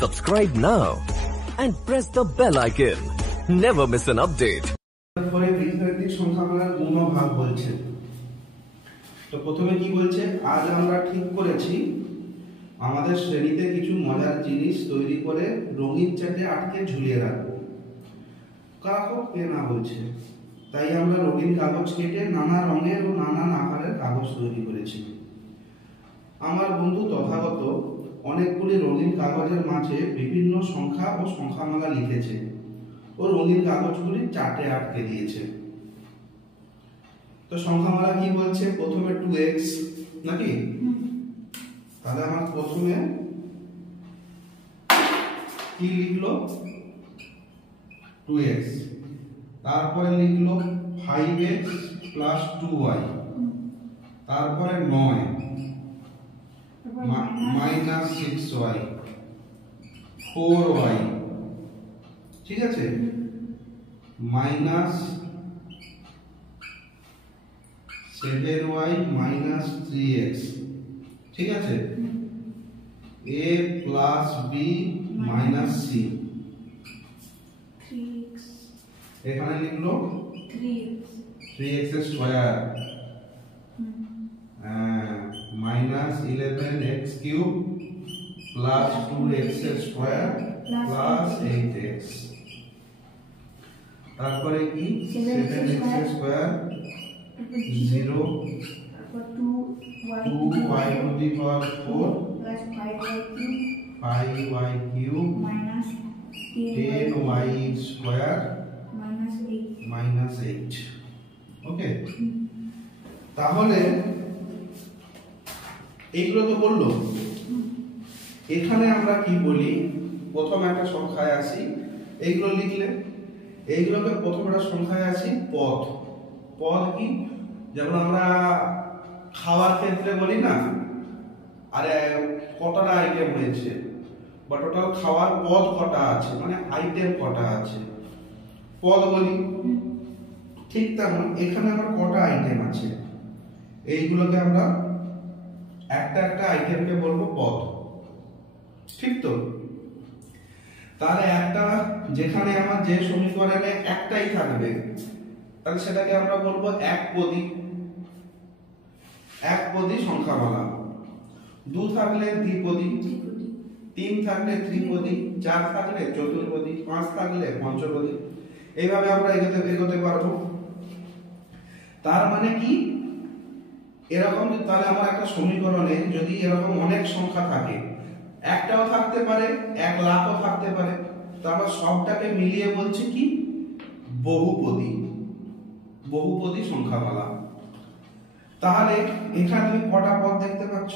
Subscribe now and press the bell icon. Never miss an update. পরে বীজগণিতিক সংখ্যামালার গুণ ও ভাগ বলছে। তো প্রথমে কি বলছে, আজ আমরা ঠিক করেছি আমাদের শ্রেণীতে কিছু মজার জিনিস তৈরি করে রঙিন চার্টে আটকে ঝুলিয়ে রাখবো। কাকো কে না বলছে, তাই আমরা রঙিন কাগজ কেটে নানা রঙের ও নানান আকারের কাগজ তৈরি করেছি। আমার বন্ধু তথাগত অনেকগুলি রঙিন কাগজের মাঝে বিভিন্ন সংখ্যা ও সংখ্যামালা লিখেছে ও রঙিন কাগজগুলি চার্টে আটকে দিয়েছে। তো সংখ্যামালা কি বলছে, প্রথমে 2x নাকি, তাহলে আমার প্রথমে কি লিখলো 2x, তারপরে লিখলো 5x প্লাস 2y, তারপরে 9 মাইনাস 6y 4y, ঠিক আছে, মাইনাস 7y মাইনাস 3x, ঠিক আছে, a plus b minus c, এখানে লিখলো 3x square minus 11x cube plus 2x square plus 8x, তারপরে কি 7x square 0 2y two the power 4 plus 5y cube minus 10y square minus 8। ওকে, তাহলে এইগুলো তো বললো। এখানে আমরা কি বলি, প্রথম একটা সংখ্যায় আসি, এইগুলো লিখলে এইগুলোকে প্রথম একটা সংখ্যায় আসি পদ। পদ কি, যেমন আমরা খাওয়ার ক্ষেত্রে বলি না, আরে কতটা আইটেম হয়েছে বা টোটাল খাওয়ার পদ কটা আছে, মানে আইটেম কটা আছে পদ বলি। ঠিক তেমন এখানে আমার কটা আইটেম আছে, এইগুলোকে আমরা একটা একটা আইটেমকে বলবো পদ, ঠিক তো। তাহলে একটা যেখানে আমার যে সমীকরণে একটাই থাকবে তাহলে সেটাকে আমরা বলবো একপদী, একপদী সংখ্যামালা। 2 থাকলে দ্বিপদী, 3 থাকলে ত্রিপদী, 4 থাকলে চতুর্পদী, 5 থাকলে পঞ্চপদী। এইভাবে আমরা এগোতে পারবো। তার মানে কি, এরকম তাহলে আমার একটা সমীকরণে যদি এরকম অনেক সংখ্যা থাকে, একটাও থাকতে পারে 1 লাখও থাকতে পারে, তো আমরা সবটাকে মিলিয়ে বলছি কি বহুপদী, বহুপদী সংখ্যামালা। তাহলে এখানে তুমি কটা পদ দেখতে পাচ্ছ,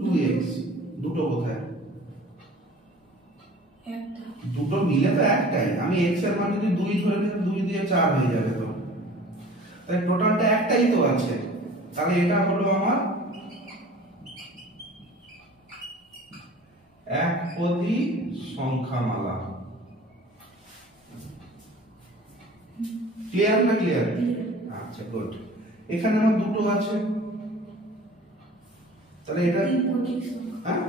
2x, দুটো কোথায়, দুটো মিলে তো একটাই। আমি x এর মান যদি 2 ধরে নিই, 2 দিয়ে 4 হয়ে যাবে, তো তাই টোটালটা একটাই তো আছে। তাহলে এটা হলো আমার একপদী সংখ্যামালা। ক্লিয়ার না ক্লিয়ার? আচ্ছা, গুড। এখানে আমার দুটো আছে, তাহলে এটা হ্যাঁ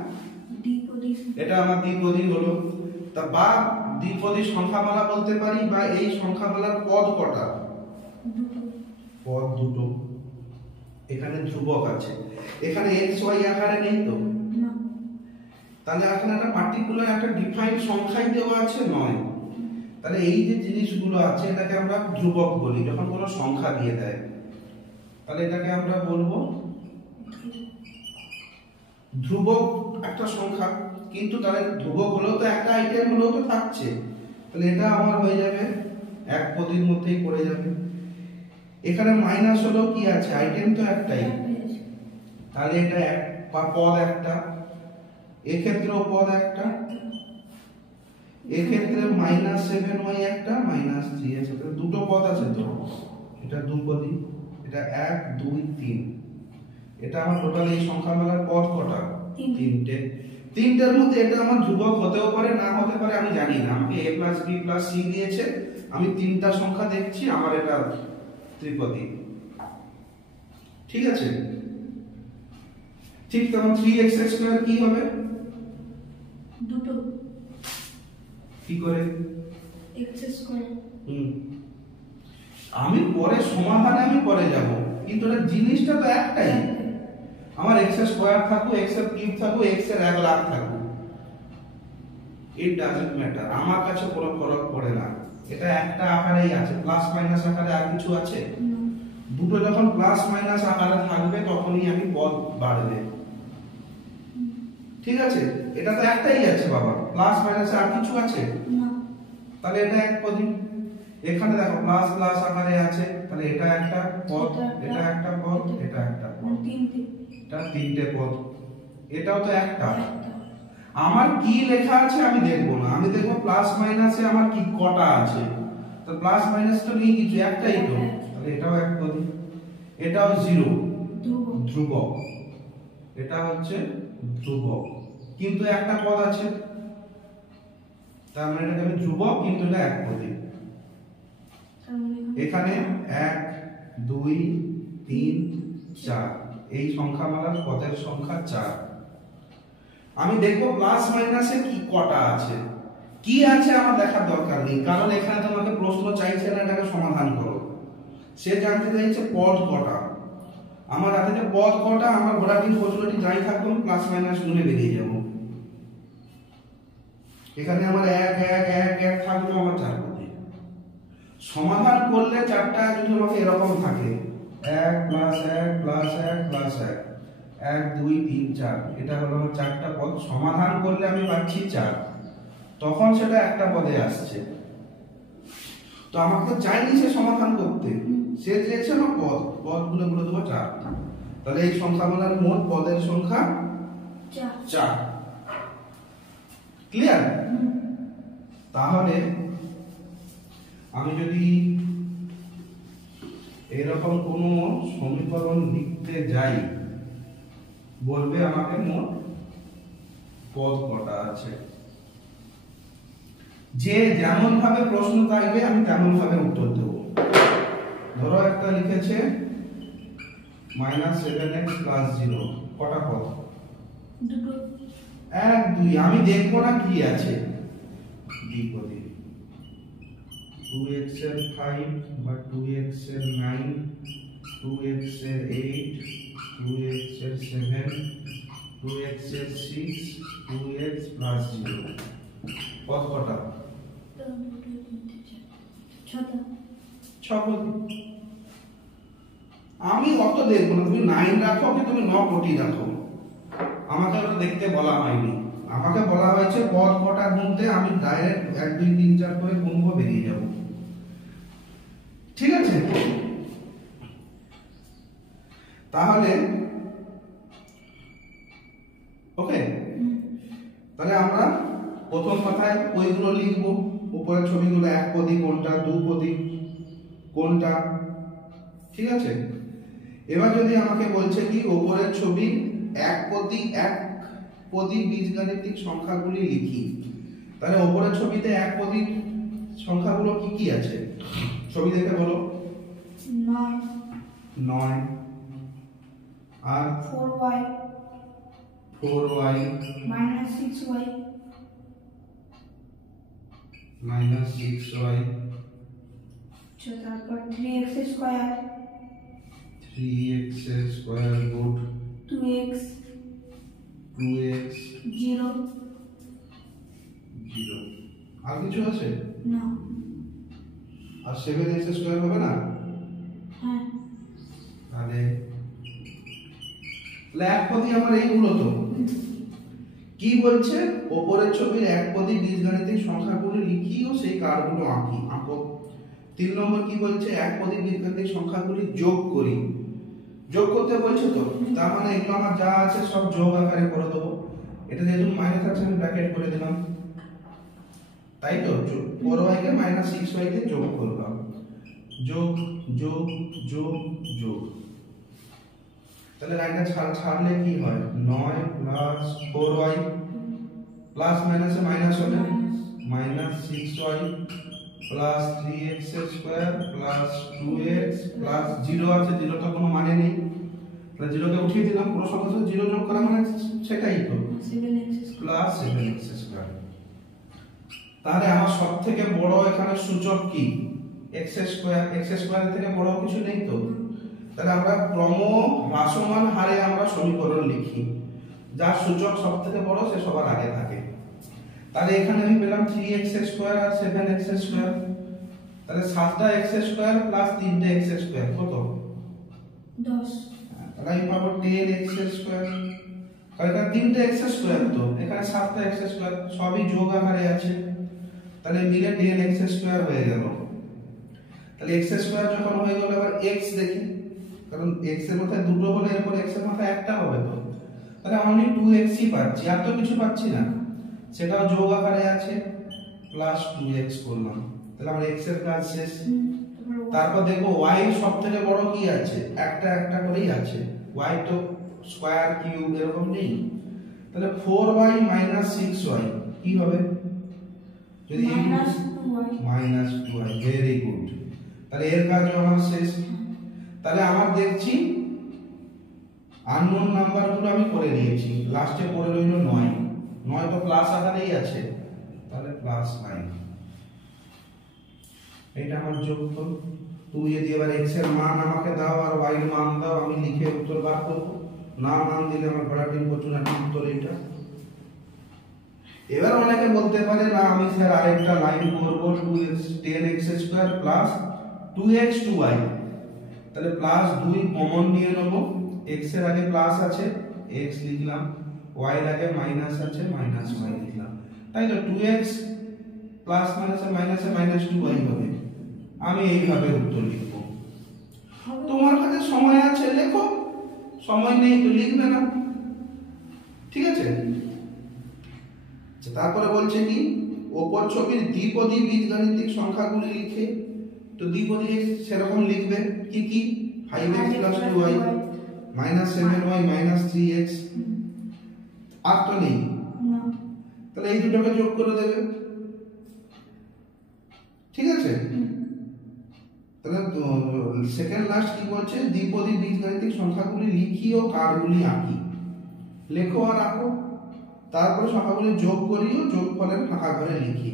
এটা আমার দ্বিপদী হলো। তা বা দ্বিপদী সংখ্যামালা বলতে পারি, বা এই সংখ্যামালার পদ কটা, পদ দুটো। এখানে ধ্রুবক আছে, এখানে x y আকারে নেই তো, তাহলে এখানে একটা পার্টিকুলার একটা ডিফাইন্ড সংখ্যাই দেওয়া আছে নয়। তাহলে এই যে জিনিসগুলো আছে এটাকে আমরা ধ্রুবক বলি, যখন কোনো সংখ্যা দিয়ে দেয় তাহলে এটাকে আমরা বলবো ধ্রুবক একটা সংখ্যা। কিন্তু তাহলে ধ্রুবক হলেও তো একটা আইটেম হলেও তো থাকছে, তাহলে এটা আমার হয়ে যাবে একপদীর মধ্যেই পড়ে যাবে। এখানে মাইনাস হলেও কি আছে, আইটেম তো একটাই, তাহলে এটা এক পদ একটা, এক্ষেত্রেও পদ একটা, এক্ষেত্রে মাইনাস 7y একটা, মাইনাস 3x একটা, দুটো পদ আছে তো, এটা দুপদী, এটা 1 2 3। এটা আমার টোটাল এই সংখ্যামালার পদ কটা, তিনটে। তিনটের মধ্যে এটা আমার ধ্রুবক হতেও পারে না হতে পারে আমি জানি না। আমাকে a plus b plus c দিয়েছে, আমি তিনটা সংখ্যা দেখছি, আমার এটা ত্রিপদী, ঠিক আছে। ঠিক তেমন 3x স্কয়ার কি হবে? দুটো কি করে? x square. আমি পরে সমাধানে আমি পরে যাব, কিন্তু এটা জিনিসটা তো একটাই। আমার x স্কয়ার থাকুক, x এর কিউব থাকুক, x এর 1 লাখ থাকুক, ইট ডাজন্ট ম্যাটার, আমার কাছে কোনো ফরক পড়ে না। এটা একটা আকারেই আছে, প্লাস মাইনাস আকারে আর কিছু আছে? দুটো যখন প্লাস মাইনাস আকারে থাকবে তখনই আমি পদ বাড়বে। ঠিক আছে, এটা তো একটাই আছে বাবা, প্লাস মাইনাস আর কিছু আছে না, তাহলে এটা এক পদই। এখানে দেখো প্লাস প্লাস আকারে আছে, তাহলে এটা একটা পদ, এটা একটা পদ, এটা একটা পদ, এটা তিনটে পদ, এটাও তো একটা। আমার কি লেখা আছে আমি দেখবো না, আমি দেখবো প্লাস মাইনাসে আমার কি কটা আছে। তো প্লাস মাইনাস তো নেই কিছু, একটাই তো, তাহলে এটাও এক পদ, এটাও জিরো ধ্রুবক, এটা হচ্ছে ধ্রুবক, কিন্তু একটা পদ আছে, তার মানে এটাকে আমি ধ্রুবক কিন্তু এটা এক পদই। এখানে 1 2 3 4 এই সংখ্যামালার পদের সংখ্যা 4। আমি দেখবো প্লাস মাইনাসে কি কটা আছে, কি আছে আমার দেখার দরকার নেই, কারণ এখানে তোমাকে প্রশ্ন চাইছে না এটাকে সমাধান করো, সে জানতে চাইছে পদ কটা। আমার হাতে যে পদ কটা, আমার ঘোড়াটি কচুরাটি যাই থাকবে প্লাস মাইনাস গুণে বেরিয়ে যাব। এখানে আমার 1 1 1 1 থাকবে আমার 4 পদে। সমাধান করলে চারটা যদি আমাকে এরকম থাকে 1 প্লাস 1 প্লাস 1 প্লাস 1 1 2 3 4, এটা হলো আমার চারটা পদ। সমাধান করলে আমি পাচ্ছি 4, তখন সেটা একটা পদে আসছে। তো আমাকে তো চাইনি সে সমাধান করতে, সে চেয়েছে আমার পদ, পদগুলো বলে দেবো 4। তাহলে এই সংখ্যামালার মোট পদের সংখ্যা 4। ক্লিয়ার? তাহলে আমি যদি এরকম কোনো সমীকরণ লিখতে যাই, বলবে আমাকে মোট পদ কটা আছে। যে যেমন ভাবে প্রশ্ন থাকবে আমি তেমন ভাবে উত্তর দেব। ধরো একটা লিখেছে -7x + 0, কটা পদ? দুটো। 1 2, আমি দেখবো না কি আছে দ্বিপদী। 2x এর 5 বা 2x এর 9, 2x এর 8, 2x এর 7, 2x এর 6, 2x + 0, পদ কটা? ছটা। আমি অত দেখবো না, তুমি 9 রাখো কি তুমি 9 কোটি রাখো, আমাকে ওটা দেখতে বলা হয়নি। আমাকে বলা হয়েছে পদ কটা গুনতে, আমি ডাইরেক্ট 1 2 3 4 করে গুনবো, বেরিয়ে যাব। ঠিক আছে? তাহলে ওকে, তাহলে আমরা প্রথম কথায় ওইগুলো লিখবো, উপরের ছবিগুলো এক পদী কোনটা, দু পদী কোনটা। ঠিক আছে? এবার যদি আমাকে বলছে কি উপরের ছবি এক পদী বীজগাণিতিক সংখ্যাগুলি লিখি, তাহলে উপরের ছবিতে এক পদী সংখ্যাগুলো কি কি আছে ছবি দেখে বলো। 9 আর 4y -6y -6y, তারপর 3x square, 3x square good 2x 0 আর কিছু আছে না, আর 7x স্কয়ার হবে না? হ্যাঁ। তাহলে একপদী আমার এইগুলো তো কি বলছে, উপরের ছবির একপদী বীজগাণিতিক সংখ্যাগুলো লিখি ও সেই কার্ডগুলো আঁকো। 3 নম্বর কি বলছে, একপদী বীজগাণিতিক সংখ্যাগুলি যোগ করি। যোগ করতে বলছে তো, তার মানে এগুলো আমার যা আছে সব যোগ আকারে করে দেবো। এটা যেহেতু মাইনাস আছে আমি ব্র্যাকেট করে দিলাম, তাই তো 4y কে -6y তে যোগ করলাম, যোগ যোগ যোগ যোগ। তাহলে লাইনটা ছাড়লে কি হয়, 9 + 4y প্লাস মাইনাসে মাইনাস হবে -6y plus 3x square plus 2x plus 0 আছে, 0 তো কোনো মানে নেই, তাহলে 0 কে উঠিয়ে দিলাম, পুরো সংখ্যার সাথে 0 যোগ করা মানে সেটাই তো 7x প্লাস 7x স্কয়ার। তাহলে আমার সবথেকে বড় এখানে সূচক কি? x square. x স্কয়ার থেকে বড় কিছু নেই তো। তাহলে আমরা ক্রম হ্রাসমান হারে আমরা সমীকরণ লিখি, যার সূচক সবথেকে বড় সে সবার আগে থাকে। তাহলে এখানে আমি পেলাম 3x স্কয়ার আর 7x স্কয়ার। তাহলে 7টা x স্কয়ার প্লাস 3টা x স্কয়ার কত? 10। তাহলে আমি পাবো 10x স্কয়ার। কারণ এখানে 3টা x স্কয়ার, তো এখানে 7টা x স্কয়ার, সবই যোগ আকারে আছে। তাহলে মিলে 10x স্কয়ার হয়ে গেল। তাহলে x স্কয়ার যখন হয়ে গেল, এবার x দেখি, কারণ x এর মাথায় দুটো হলে এরপর x এর মাথায় একটা হবে তো। তাহলে আমি 2x ই পাচ্ছি, আর তো কিছু পাচ্ছি না, সেটাও যোগ আকারে আছে, প্লাস 2x করলাম। তাহলে আমার x এর কাজ শেষ। তারপর দেখো y সবথেকে বড় কি আছে? একটা একটা করেই আছে, y তো স্কয়ার কিউব এরকম নেই। তাহলে 4y 6y কি হবে? যদি -2y, ভেরি গুড। তাহলে এর কাজও আমার শেষ। তাহলে আমার দেখছি আননোন নাম্বারগুলো আমি করে নিয়েছি, লাস্টে পড়ে রইল 9। 9 তো প্লাস আকারেই আছে, তাহলে প্লাস 9। এটা আমার যোগফল। তুমি যদি এবার x এর মান আমাকে দাও আর y এর মান দাও, আমি লিখে উত্তর বার করব। না মান দিলে আমার বড়াটি প্রচুর উত্তর এটা। এবার অনেকে বলতে পারে না আমি স্যার আরেকটা লাইন করব, 10x square plus 2x 2y। তাহলে প্লাস 2 কমন নিয়ে নেব, x এর আগে প্লাস আছে x লিখলাম, y এর আগে মাইনাস আছে মাইনাস y লিখলাম। তাই তো 2x প্লাস মাইনাসে মাইনাসে -2y হবে। আমি এইভাবে উত্তর লিখব। তোমার কাছে সময় আছে লেখো, সময় নেই তো লিখবে না, ঠিক আছে? তারপরে বলছে কি, ওপর ছবির দ্বিপদী বীজগাণিতিক সংখ্যাগুলি লিখে। তো দ্বিপদী সেরকম লিখবে কি কি? 5x + 2y -7y -3x। আর তো নেই, তাহলে এই দুটোকে যোগ করে দেবে, ঠিক আছে? তাহলে সেকেন্ড লাস্ট কি বলছে? দ্বিপদী বীজগাণিতিক সংখ্যাগুলি লিখি ও কারগুলি আঁকি। লেখো আর আঁকো, তারপরে সংখ্যাগুলি যোগ করিও যোগফলের ফাঁকা ঘরে লিখি।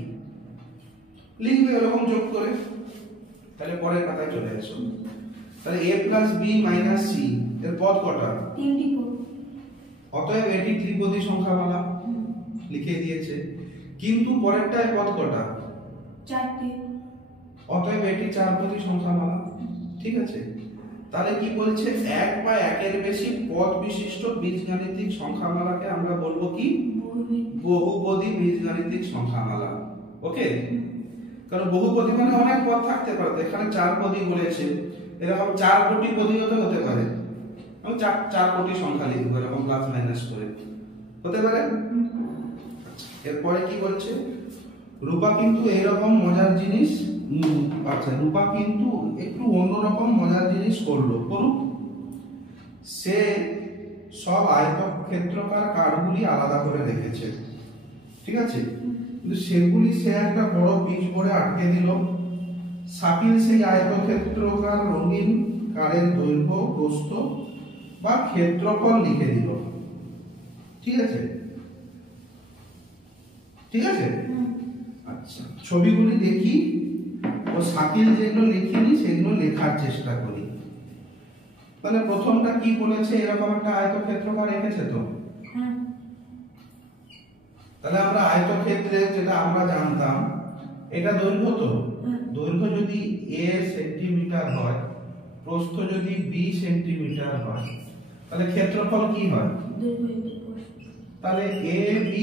লিখবে এরকম যোগ করে। তাহলে পরের পাতায় চলে আসো। তাহলে a + b - c এর পদ কটা? 3টি পদ। অতএব এটি ত্রিপদী সংখ্যামালা, লিখে দিয়েছে। কিন্তু পরেরটায় পদ কটা? 4টি। অতএব এটি চারপদী সংখ্যামালা, ঠিক আছে? তাহলে কি বলছে? এক বা একের বেশি পদ বিশিষ্ট বীজগাণিতিক সংখ্যামালাকে আমরা বলবো কি? বহুপদী বীজগাণিতিক সংখ্যামালা। ওকে? কারণ বহুপদী মানে অনেক পদ থাকতে পারে, এখানে চারপদী বলেছে, এরকম 4 কোটি পদীও তো হতে পারে। আমি 4 কোটি সংখ্যা লিখবো এরকম প্লাস মাইনাস করে, হতে পারে। এরপরে কি বলছে? রূপা কিন্তু এইরকম মজার জিনিস, আচ্ছা রূপা কিন্তু একটু অন্যরকম মজার জিনিস করলো, করুক। সে সব আয়তক্ষেত্রকার কার্ডগুলি আলাদা করে রেখেছে, ঠিক আছে? কিন্তু সেগুলি সে একটা বড় পিচ করে আটকে দিল। শাকিল সেই আয়তক্ষেত্রকার রঙিন কারের দৈর্ঘ্য, প্রস্থ বা ক্ষেত্রফল লিখে দিল, ঠিক আছে? ঠিক আছে, আচ্ছা ছবিগুলি দেখি ও শাকিল যেগুলো লিখিনি সেগুলো লেখার চেষ্টা করি। তাহলে প্রথমটা কি বলেছে? এরকম একটা আয়তক্ষেত্রকার রেখেছে তো। তাহলে আমরা আয়তক্ষেত্রের যেটা আমরা জানতাম, এটা দৈর্ঘ্য তো। দৈর্ঘ্য যদি a সেন্টিমিটার হয়, প্রস্থ যদি b সেন্টিমিটার হয়, তাহলে ক্ষেত্রফল কি হয়? তাহলে a b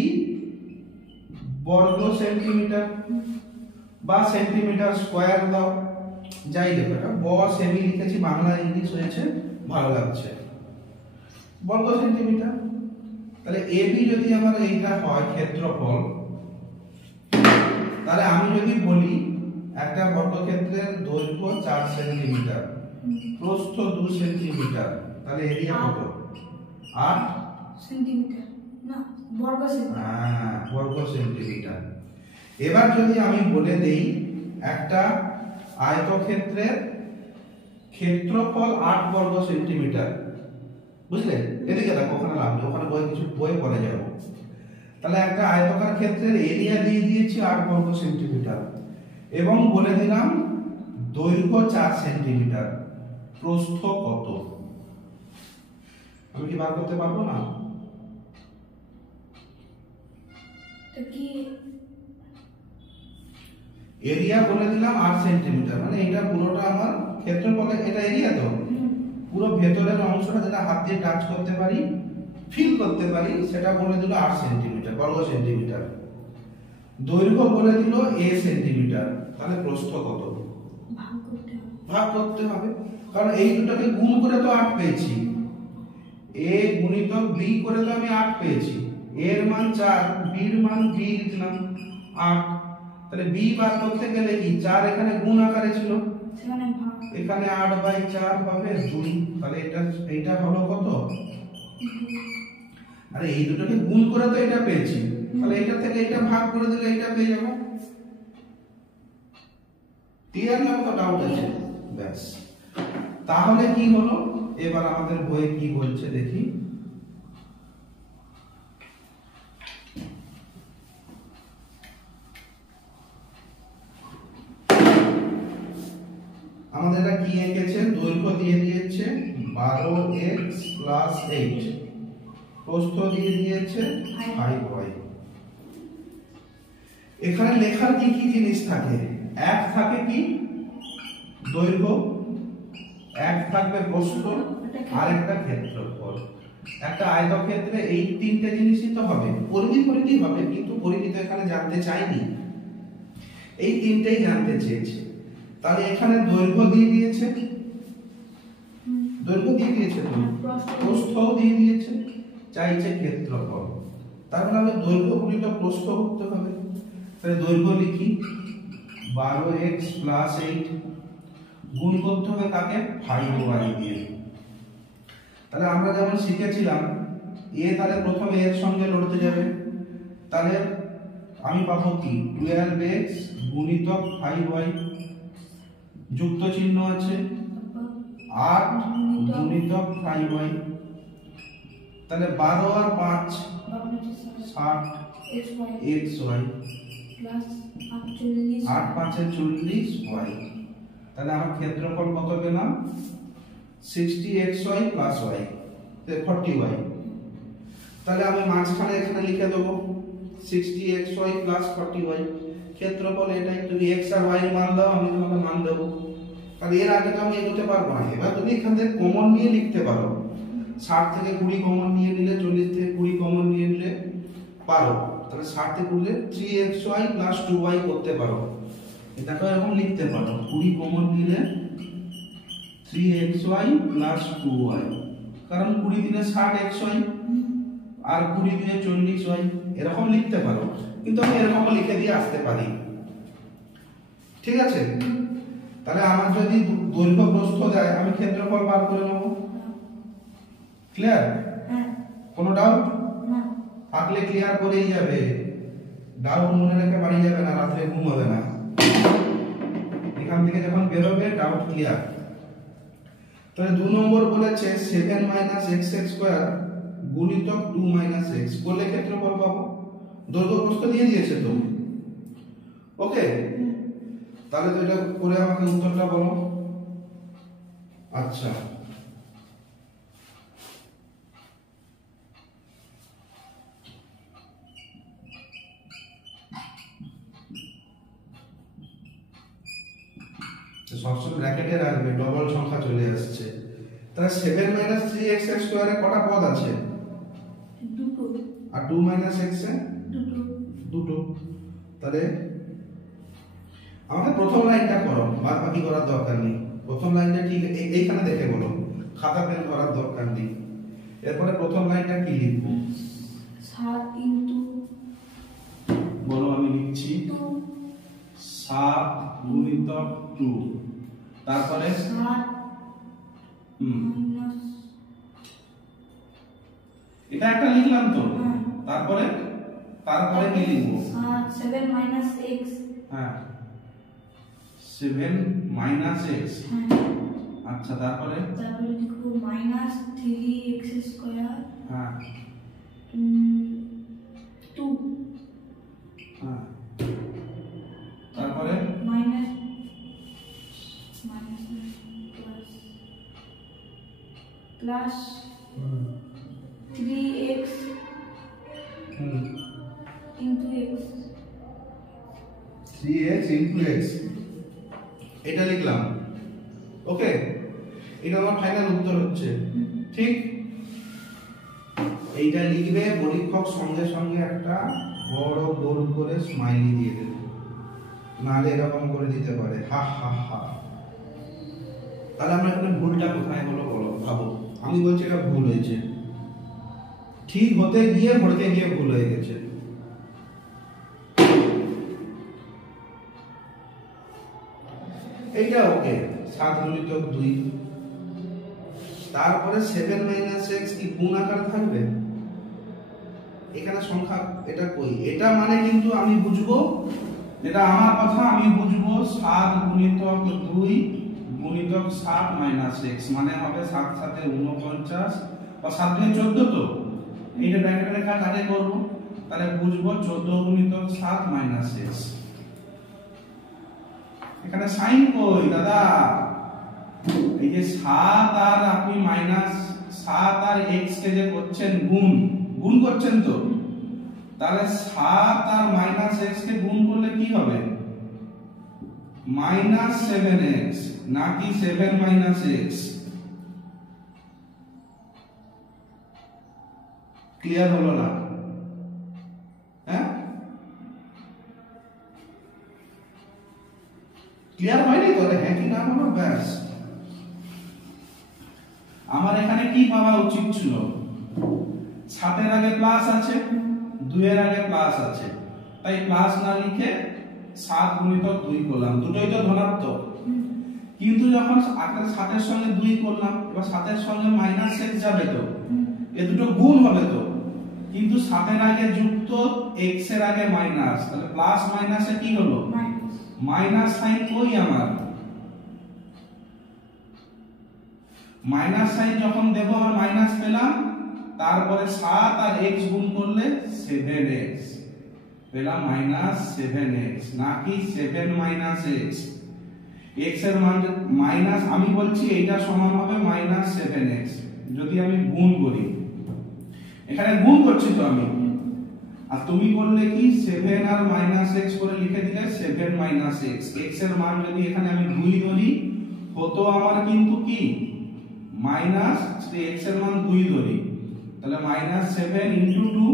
বর্গ সেন্টিমিটার বা সেন্টিমিটার স্কয়ার দাও, যাই লেখো, এটা ব সেমি লিখেছি, বাংলা ইংলিশ হয়েছে, ভালো লাগছে। বর্গ সেন্টিমিটার। তাহলে ab যদি আমার এইটা হয় ক্ষেত্রফল, তাহলে আমি যদি বলি একটা বর্গক্ষেত্রের দৈর্ঘ্য 4 সেন্টিমিটার, প্রস্থ 2 সেন্টিমিটার, তাহলে এরিয়া কত? 8 সেন্টিমিটার না, বর্গ সেন্টিমিটার। হ্যাঁ, বর্গ সেন্টিমিটার। এবার যদি আমি বলে দেই একটা আয়তক্ষেত্রের ক্ষেত্রফল 8 বর্গ সেন্টিমিটার, বুঝলে? এদিকে দেখো, ওখানে লাগবে, ওখানে বই পরে যাবো। তাহলে একটা আয়তাকার ক্ষেত্রের এরিয়া দিয়ে দিয়েছি 8 বর্গ সেন্টিমিটার এবং বলে দিলাম দৈর্ঘ্য 4 সেন্টিমিটার, প্রস্থ কত? আমি কি বার করতে পারবো না? তো কি এরিয়া বলে দিলাম 8 সেন্টিমিটার, মানে এটা পুরোটা আমার ক্ষেত্রফলে, এটা এরিয়া তো পুরো ভেতরের অংশটা যেটা হাত দিয়ে টাচ করতে পারি, ফিল করতে পারি, সেটা বলে দিল 8 সেন্টিমিটার, বর্গ সেন্টিমিটার। দৈর্ঘ্য বলে দিল a সেন্টিমিটার, তাহলে প্রস্থ কত? ভাগ করতে হবে, কারণ এই দুটোকে গুণ করে তো 8 পেয়েছি। a গুণিতক b করে তো আমি 8 পেয়েছি। a এর মান 4, b এর মান b লিখলাম 8। তাহলে b বার করতে গেলে কি 4 এখানে গুণ আকারে ছিল, এখানে 8/4 হবে 2। তাহলে এটা হলো কত? আরে এই দুটোকে গুণ করে তো এটা পেয়েছি, তাহলে এটা থেকে এটা ভাগ করে দিলে এটা পেয়ে যাব। ক্লিয়ার না? তো ডাউট আছে? ব্যাস, তাহলে কি হলো? এবার আমাদের বইয়ে কি বলছে দেখি। আমাদের এটা কি এঁকেছে? দৈর্ঘ্য দিয়ে দিয়েছে 12x + 8, প্রস্থ দিয়ে দিয়েছে 5y। এখানে লেখার কি কি জিনিস থাকে? এক থাকে কি? দৈর্ঘ্য, এক থাকবে প্রস্থ, আর একটা ক্ষেত্রফল। একটা আয়তক্ষেত্রে এই তিনটে জিনিসই তো হবে, পরিধি হবে, কিন্তু পরিধি তো এখানে জানতে চাইনি, এই তিনটেই জানতে চেয়েছে। তাহলে এখানে দৈর্ঘ্য দিয়ে দিয়েছে, দৈর্ঘ্য দিয়ে দিয়েছে তো, প্রস্থও দিয়ে দিয়েছে, চাইছে ক্ষেত্রফল। তার মানে আমাদের দৈর্ঘ্য গুণিত প্রস্থ করতে হবে। তাহলে দৈর্ঘ্য লিখি 12x + 8, গুণ করতে হবে কাকে? 5y দিয়ে। তাহলে আমরা যেমন শিখেছিলাম a, তাহলে প্রথমে এর সঙ্গে লড়তে যাবে, তাহলে আমি পাবো কি 12x গুণিতক 5y, যুক্ত চিহ্ন আছে 8 গুণিতক 5y, তাহলে 12 আর 5 60 xy + 8 5 40y। তাহলে আমার ক্ষেত্রফল কত পেলাম? 60xy + y, 40y। তাহলে আমি মাঝখানে এখানে লিখে দেবো 60xy + 40y। ক্ষেত্রফল এটাই, তুমি x আর y এর মান দাও, আমি তোমাকে মান দেবো। কারণ এর আগে তো আমি এগোতে পারবো না। এবার তুমি এখান থেকে কমন নিয়ে লিখতে পারো, 60 থেকে 20 কমন নিয়ে নিলে, 40 থেকে 20 কমন নিয়ে নিলে পারো। তাহলে 60 থেকে 20 3xy + 2y করতে পারো। এটাকে এরকম লিখতে পারো, 20 কমন নিলে 3xy + 2y, কারণ 20 দিনে 60xy আর 20 দিনে 40y, এরকম লিখতে পারো। কিন্তু আমি এরকম লিখে দিয়ে আসতে পারি, ঠিক আছে? তাহলে আমার যদি দৈর্ঘ্য প্রস্থ দেয়, আমি ক্ষেত্রফল বার করে নেব। ক্লিয়ার? কোনো ডাউট? থাকলে ক্লিয়ার করেই যাবে, ডাউট মনে রেখে বাড়ি যাবে না, রাত্রে ঘুম হবে না। এখান থেকে যখন বেরোবে ডাউট ক্লিয়ার। তাহলে 2 নম্বর বলেছে 7 - x² গুণিতক 2 - x করলে ক্ষেত্রফল পাবো। দৈর্ঘ্য প্রস্থ দিয়ে দিয়েছে তো, ওকে? তাহলে তো এটা করে আমাকে উত্তরটা বলো। আচ্ছা, সবসময় ব্র্যাকেটে রাখবে, ডবল সংখ্যা চলে আসছে। তাহলে 7 - 3x² এ কটা পদ আছে? দুটো। আর 2 - x এ দুটো। তাহলে আমাকে প্রথম লাইনটা করো, বাদ বাকি করার দরকার নেই। প্রথম লাইনটা ঠিক এইখানে দেখে বলো, খাতা পেন করার দরকার নেই। এরপরে প্রথম লাইনটা কি লিখবো? 7 ইনটু বলো, আমি লিখছি 7 গুণিতক 2, তারপরে 7 মাইনাস, এটা একটা লিখলাম তো, তারপরে কি লিখবো? 7 - x। হ্যাঁ, 7 - x। আচ্ছা তারপরে তারপরে লিখবো মাইনাস 3x স্কয়ার হ্যাঁ 2 হ্যাঁ তারপরে minus minus plus 3x into x 3x into x এটা লিখলাম ওকে এটা আমার ফাইনাল উত্তর হচ্ছে ঠিক এইটা লিখবে পরীক্ষক সঙ্গে সঙ্গে একটা বড় গোল করে স্মাইলি দিয়ে দেবে নালে এরকম করে দিতে পারে হা হা হা তাহলে আমরা এখানে ভুলটা কোথায় হলো বলো ভাবো আমি বলছি এটা ভুল হয়েছে ঠিক হতে গিয়ে ভুল হয়ে গেছে এইটা ওকে 7 গুণিত 2 তারপরে 7 - x কি গুণ আকার থাকবে এখানে সংখ্যা এটা কই এটা মানে কিন্তু আমি বুঝবো এটা আমার কথা আমি বুঝবো 7 গুণিত 2 গুণিত 7 - x মানে হবে 7 × 7 = 49 বা 7 × 2 = 14 তো এইটা ব্র্যাকেটে লেখা কারে করব তাহলে বুঝবো 14 গুণিত 7 - x এখানে সাইন কই দাদা এই যে 7 আর আপনি -7 আর x কে যে করছেন গুণ করছেন তো তাহলে 7 আর -x কে গুণ করলে কি হবে -7x নাকি 7 - x ক্লিয়ার হলো না হ্যাঁ ক্লিয়ার হয়নি তো হ্যাঁ কি না হলো ব্যাস আমার এখানে কি পাওয়া উচিত ছিল 7 এর আগে প্লাস আছে 2 এর আগে প্লাস আছে তাই প্লাস না লিখে 7 গুণিত 2 করলাম দুটোই তো ধনাত্মক কিন্তু যখন 7 এর সঙ্গে 2 করলাম এবার 7 এর সঙ্গে -x যাবে তো এ দুটো গুণ হবে তো কিন্তু 7 এর আগে যুক্ত x এর আগে মাইনাস তাহলে প্লাস মাইনাসে কি হলো মাইনাস সাইন কই আমার মাইনাস সাইন যখন দেব আমরা মাইনাস পেলাম তারপরে 7 আর x গুণ করলে 7x পেলাম -7x নাকি 7 - x x এর মান মাইনাস আমি বলছি এটা সমান হবে -7x যদি আমি গুণ করি এখানে গুণ করছি তো আমি আর তুমি করলে কি 7 আর -x করে লিখে দিলে 7 - x x এর মান যদি এখানে আমি 2 ধরি হতো আমার কিন্তু কি মাইনাস x এর মান 2 ধরি তাহলে -7 * 2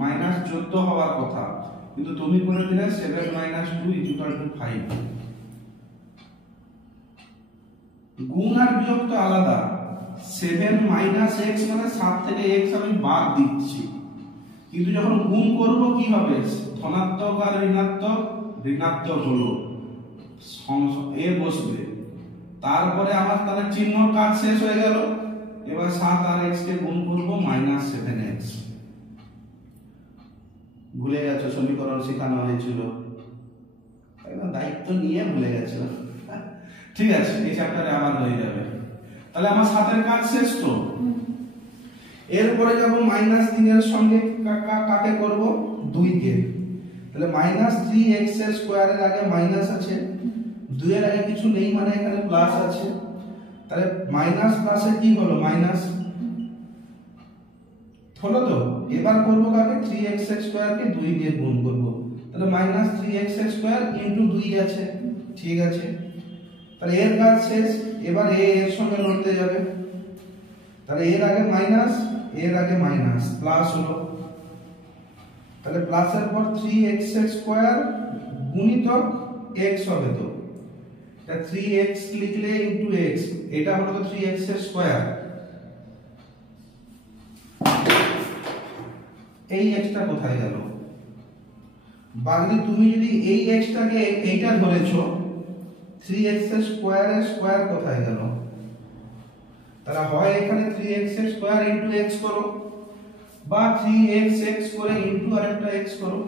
-14 হওয়ার কথা কিন্তু তুমি করে দিলে 7 - 2 = 5 গুণ আর বিয়োগ তো আলাদা 7 - x মানে 7 থেকে x আমি বাদ দিচ্ছি কিন্তু যখন গুণ করব কি হবে ধনাত্মক আর ঋণাত্মক হলো এ বসবে তারপরে আমার তাহলে চিহ্ন কাজ শেষ হয়ে গেল এবার 7 আর x কে গুণ করব -7x ভুলে গেছো সমীকরণ শেখানো হয়েছিল একদম দায়িত্ব নিয়ে ভুলে গেছো ঠিক আছে এই চ্যাপ্টারে আবার হয়ে যাবে তাহলে আমার 7 এর কাজ শেষ তো এরপরে যাব -3 এর সঙ্গে কাকে করব 2 কে তাহলে -3x এর স্কয়ার এর আগে মাইনাস আছে 2 এর আগে কিছু নেই মানে এখানে প্লাস আছে তাহলে মাইনাস প্লাসে কি হলো মাইনাস হলো তো এবার করব কাকে 3x এর স্কয়ার কে 2 দিয়ে গুণ করব তাহলে -3x এর স্কয়ার * 2 আছে ঠিক আছে তাহলে এর কাজ শেষ এবার এর সঙ্গে লড়তে যাবে তাহলে এর আগে মাইনাস এর আগে মাইনাস প্লাস হলো তাহলে প্লাসের পর 3x এর স্কয়ার গুণিতক x হবে তো এটা 3x লিখলে * x এটা হলো তো 3x এর স্কয়ার এই x টা কোথায় গেল বাকি তুমি যদি এই x টাকে এইটা ধরেছো 3x এর স্কয়ার কোথায় গেল তাহলে হয় এখানে 3x এর স্কয়ার * x করো বা 3x করে * আরেকটা x করো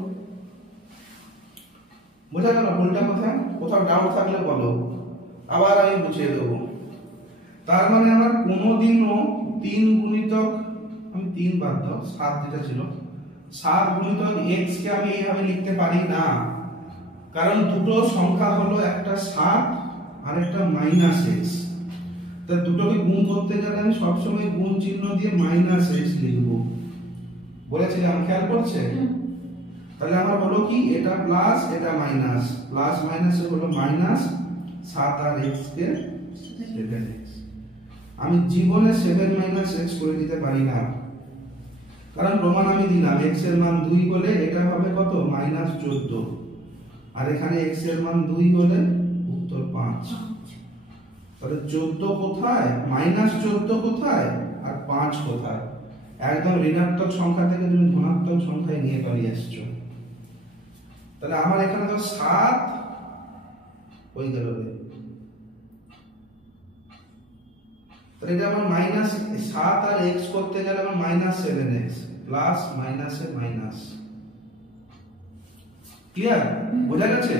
বোঝা গেল ভুলটা কোথায় কোথাও ডাউট থাকলে বলো আবার আমি বুঝিয়ে দেব তার মানে আমার কোনোদিনও 3 গুণিতক, আমি 3 বাদ দাও, 7 যেটা ছিল, 7 গুণিতক x কে আমি এইভাবে লিখতে পারি না, কারণ দুটো সংখ্যা হলো একটা 7 আর একটা -x। তা দুটোকে গুণ করতে গেলে আমি সবসময় গুণ চিহ্ন দিয়ে -x লিখব, বলেছিলাম, খেয়াল করছে? তাহলে আমার হলো কি, এটা প্লাস এটা মাইনাস, প্লাস মাইনাসে হলো মাইনাস, 7 আর x কে 7x। আমি জীবনে 7 - x করে দিতে পারি না, কারণ প্রমাণ আমি দিলাম x এর মান 2 বলে এটা হবে কত, -14, আর এখানে x এর মান 2 বলে উত্তর 5। তাহলে 14 কোথায়, -14 কোথায়, আর 5 কোথায়? একদম ঋণাত্মক সংখ্যা থেকে তুমি ধনাত্মক সংখ্যায় নিয়ে পালিয়ে আসছো। তাহলে আমার এখানে তো 7 হয়ে গেল রে, তাহলে এটা আমার -7 আর x করতে গেলে আমার -7x, প্লাস মাইনাসে মাইনাস। ক্লিয়ার, বোঝা গেছে?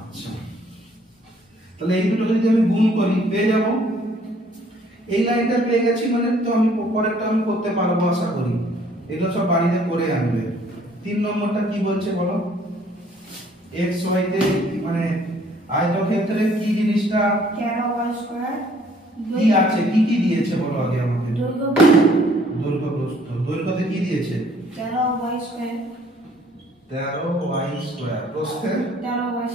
আচ্ছা, তাহলে এই দুটোকে যদি আমি গুণ করি পেয়ে যাব। এই লাইনটা পেয়ে গেছি মানে তো আমি পরেরটা আমি করতে পারবো আশা করি, এগুলো সব বাড়িতে করে আনবে। 3 নম্বরটা কি বলছে বলো, x y তে মানে আয়তক্ষেত্রে কি জিনিসটা 13y² কি আছে, কি কি দিয়েছে বলো আগে আমাকে। দৈর্ঘ্য প্রস্থ, দৈর্ঘ্যতে কি দিয়েছে 13y², 13y², প্রস্থে 13y²।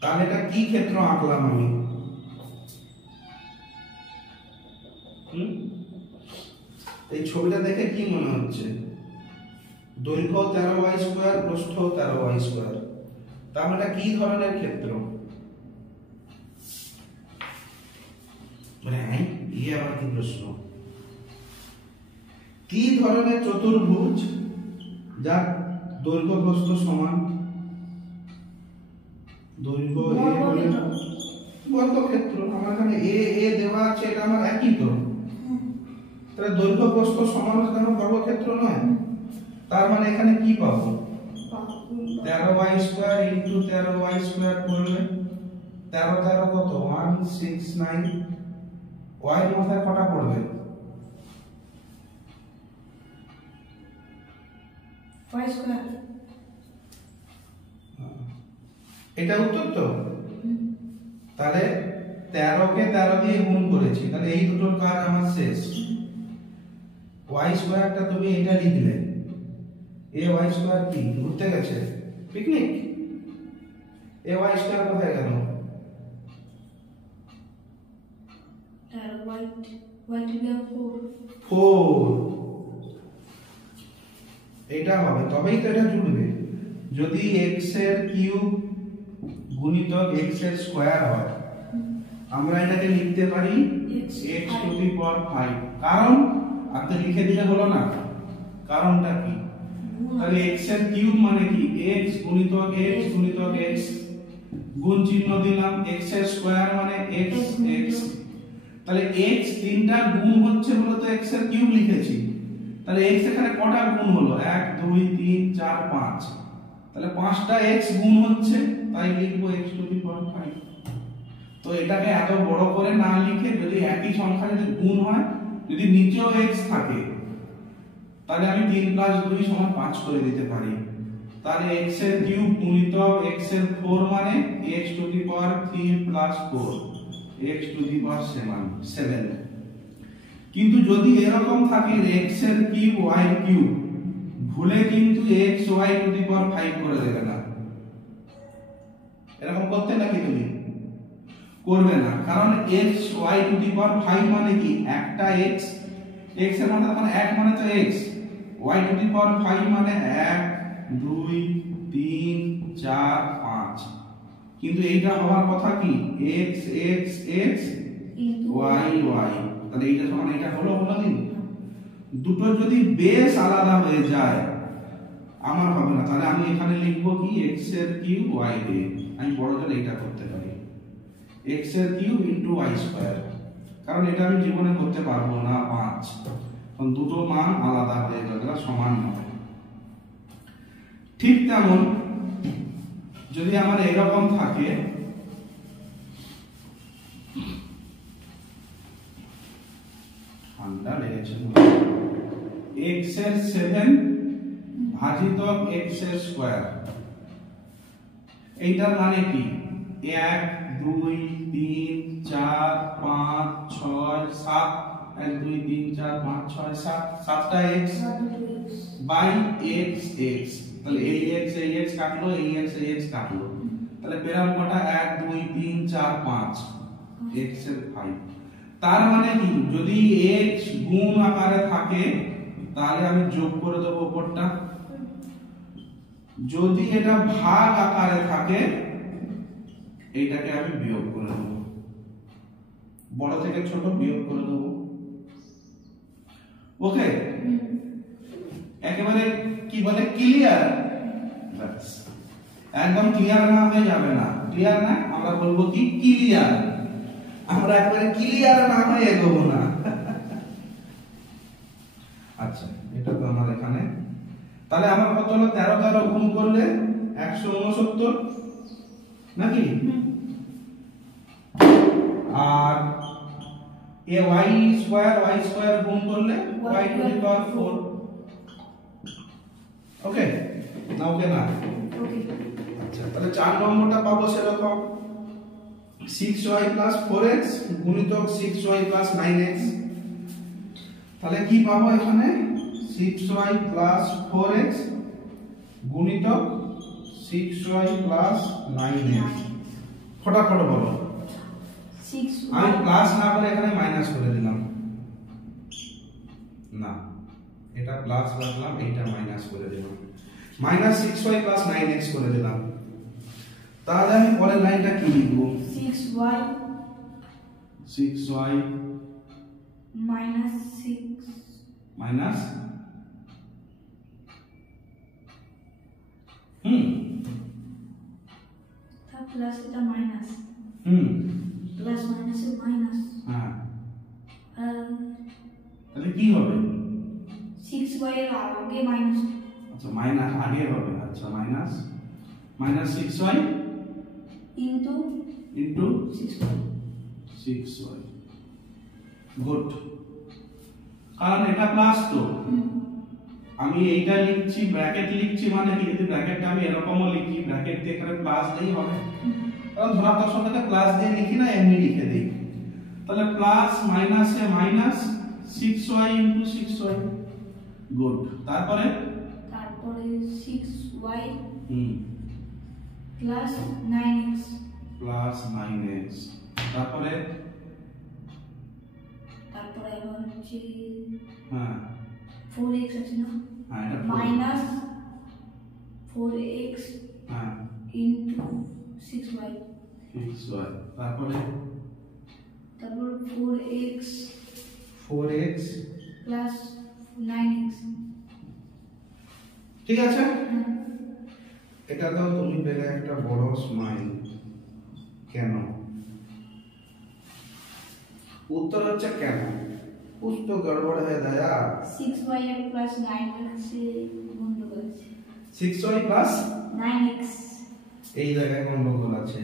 তাহলে এটা কি ক্ষেত্র আঁকলাম আমি? এই ছবিটা দেখে কি মনে হচ্ছে, দৈর্ঘ্য 13y², প্রস্থ 13y², তাহলে এটা কি ধরনের ক্ষেত্র? মানে আবার কি প্রশ্ন, কি ধরনের চতুর্ভুজ যার দৈর্ঘ্য প্রস্থ সমান? দৈর্ঘ্য a হলে বর্গক্ষেত্র, আমার এখানে a দেওয়া আছে, এটা আমার একই তো, তাহলে দৈর্ঘ্য প্রস্থ সমান হলে আমার বর্গক্ষেত্র নয়? তার মানে এখানে কি পাবো, 13y² ইনটু 13y² করলে 13 13 কত, 169, y এর মাথায় কটা পড়বে, 5²। এটা উত্তর তো। তাহলে 13 কে 13 দিয়ে গুণ করেছি, তাহলে এই দুটোর কাজ আমার শেষ। y²টা তুমি এটা লিখলে, ay² কি ঘুরতে গেছে পিকনিক, ay² কোথায় গেল, এটা হবে, তবেই তো এটা জুড়বে। যদি x এর কিউব গুণিতক x এর স্কয়ার হয়, আমরা এটাকে লিখতে পারি x টু দি পাওয়ার 5, কারণ আপনি লিখে দিলে হলো না, কারণটা কি, তাহলে x এর কিউব মানে কি, x গুণিতক x গুণিতক x, গুণ চিহ্ন দিলাম, x এর স্কয়ার মানে x x, তাহলে x তিনটা গুণ হচ্ছে মূলত x এর কিউব লিখেছি, তাহলে x এখানে কটা গুণ হলো, 1 2 3 4 5, তাহলে 5টা x গুণ হচ্ছে, তাই লিখবো x টু দি পাওয়ার 5। তো এটাকে এত বড় করে না লিখে যদি একই সংখ্যা যদি গুণ হয়, যদি নিচেও x থাকে, তাহলে আমি 3 + 2 = 5 করে দিতে পারি। তাহলে x এর কিউব গুণিতক x এর 4 মানে x to the power 3 + 4, x to the power 7। কিন্তু যদি এরকম থাকে x এর কিউব y কিউব, ভুলে কিন্তু x y টু দি পাওয়ার 5 করে দেবে না, এরকম করতে নাকি তুমি করবে না, কারণ x y টু দি পাওয়ার 5 মানে কি, একটা x, x এর মানে তখন 1 মানে তো x, y টু দি পাওয়ার 5 মানে 1 2 3 4 5, কিন্তু এইটা হওয়ার কথা কি x x x y y, তাহলে এইটা সমান এটা হলো দিন। দুটো যদি বেস আলাদা হয়ে যায় আমার হবে না, তাহলে আমি এখানে লিখব কি x এর কিউব y দিয়ে, আমি বড় জন্য এটা করতে পারি x এর কিউব ইনটু y², কারণ এটা আমি জীবনে করতে পারবো না 5, কারণ দুটো মান আলাদা হয়ে গেল, এটা সমান নয়। ঠিক তেমন যদি আমার এরকম থাকে যাচ্ছে x এর 7 ভাজিত x এর স্কয়ার। এইটার মানে কি 1 2 3 4 5 6 7 1 2 3 4 5 6 7 7টা x বাই x x, তাহলে এই x কাটলো, এই x কাটলো, তাহলে পেলাম কটা 1 2 3 4 5 x এর 5। তার মানে কি যদি x গুণ আকারে থাকে তাহলে আমি যোগ করে দেব উপরটা, যদি এটা ভাগ আকারে থাকে এইটাকে আমি বিয়োগ করে দেব, বড় থেকে ছোট বিয়োগ করে দেব। ওকে, একেবারে কি বলে ক্লিয়ার, একদম ক্লিয়ার না হয়ে যাবে না, ক্লিয়ার না আমরা বলবো কি ক্লিয়ার, আমরা একবারে ক্লিয়ার না হয়ে এগোবো না। আচ্ছা এটা তো আমার এখানে, তাহলে আমার কত হলো 13 গুণ করলে 169 নাকি, আর এ y স্কয়ার গুণ করলে y টু দি পাওয়ার 4। ওকে না ওকে না আচ্ছা, তাহলে 4 নম্বরটা পাবো সেরকম 6y 4x গুণিতক 6y 9x। তাহলে কি পাবো এখানে 6y 4x গুণিতক 6y 9x। ফটাফট বলো, আমি প্লাস না করে এখানে মাইনাস করে দিলাম, না এটা প্লাস রাখলাম, এটা মাইনাস করে দিলাম, মাইনাস 6y 9x করে দিলাম। তাহলে আমি পরের লাইনটা কি লিখব 6y minus 6 মাইনাস था प्लस এটা মাইনাস প্লাস মাইনাস এ মাইনাস, হ্যাঁ তাহলে কি হবে 6y এর আগে মাইনাস, আচ্ছা মাইনাস আগে হবে, আচ্ছা minus 6y into 6y good, কারণ এটা প্লাস তো আমি এইটা লিখছি, ব্র্যাকেট লিখছি মানে কি, যদি ব্র্যাকেটটা আমি এরকমও লিখি ব্র্যাকেট দিয়ে এখানে প্লাস দিই হবে, কারণ ধনাত্মক সংখ্যাকে প্লাস দিয়ে লিখি না, এমনি লিখে দিই। তাহলে প্লাস মাইনাসে minus 6y into 6y good, তারপরে 6y প্লাস 9x তারপরে এবার হচ্ছে হ্যাঁ 4x আছে না, হ্যাঁ এটা মাইনাস 4x হ্যাঁ ইনটু 6y, তারপরে 4x প্লাস 9x। ঠিক আছে, এটা তো তুমি পেলে একটা বড় স্মাইল। কেন? উত্তর হচ্ছে কেন, कुछ तो गड़बड़ है दया। 6y प्लस 9x से গন্ডগোল আছে, 6y প্লাস 9x এই জায়গায় গন্ডগোল আছে,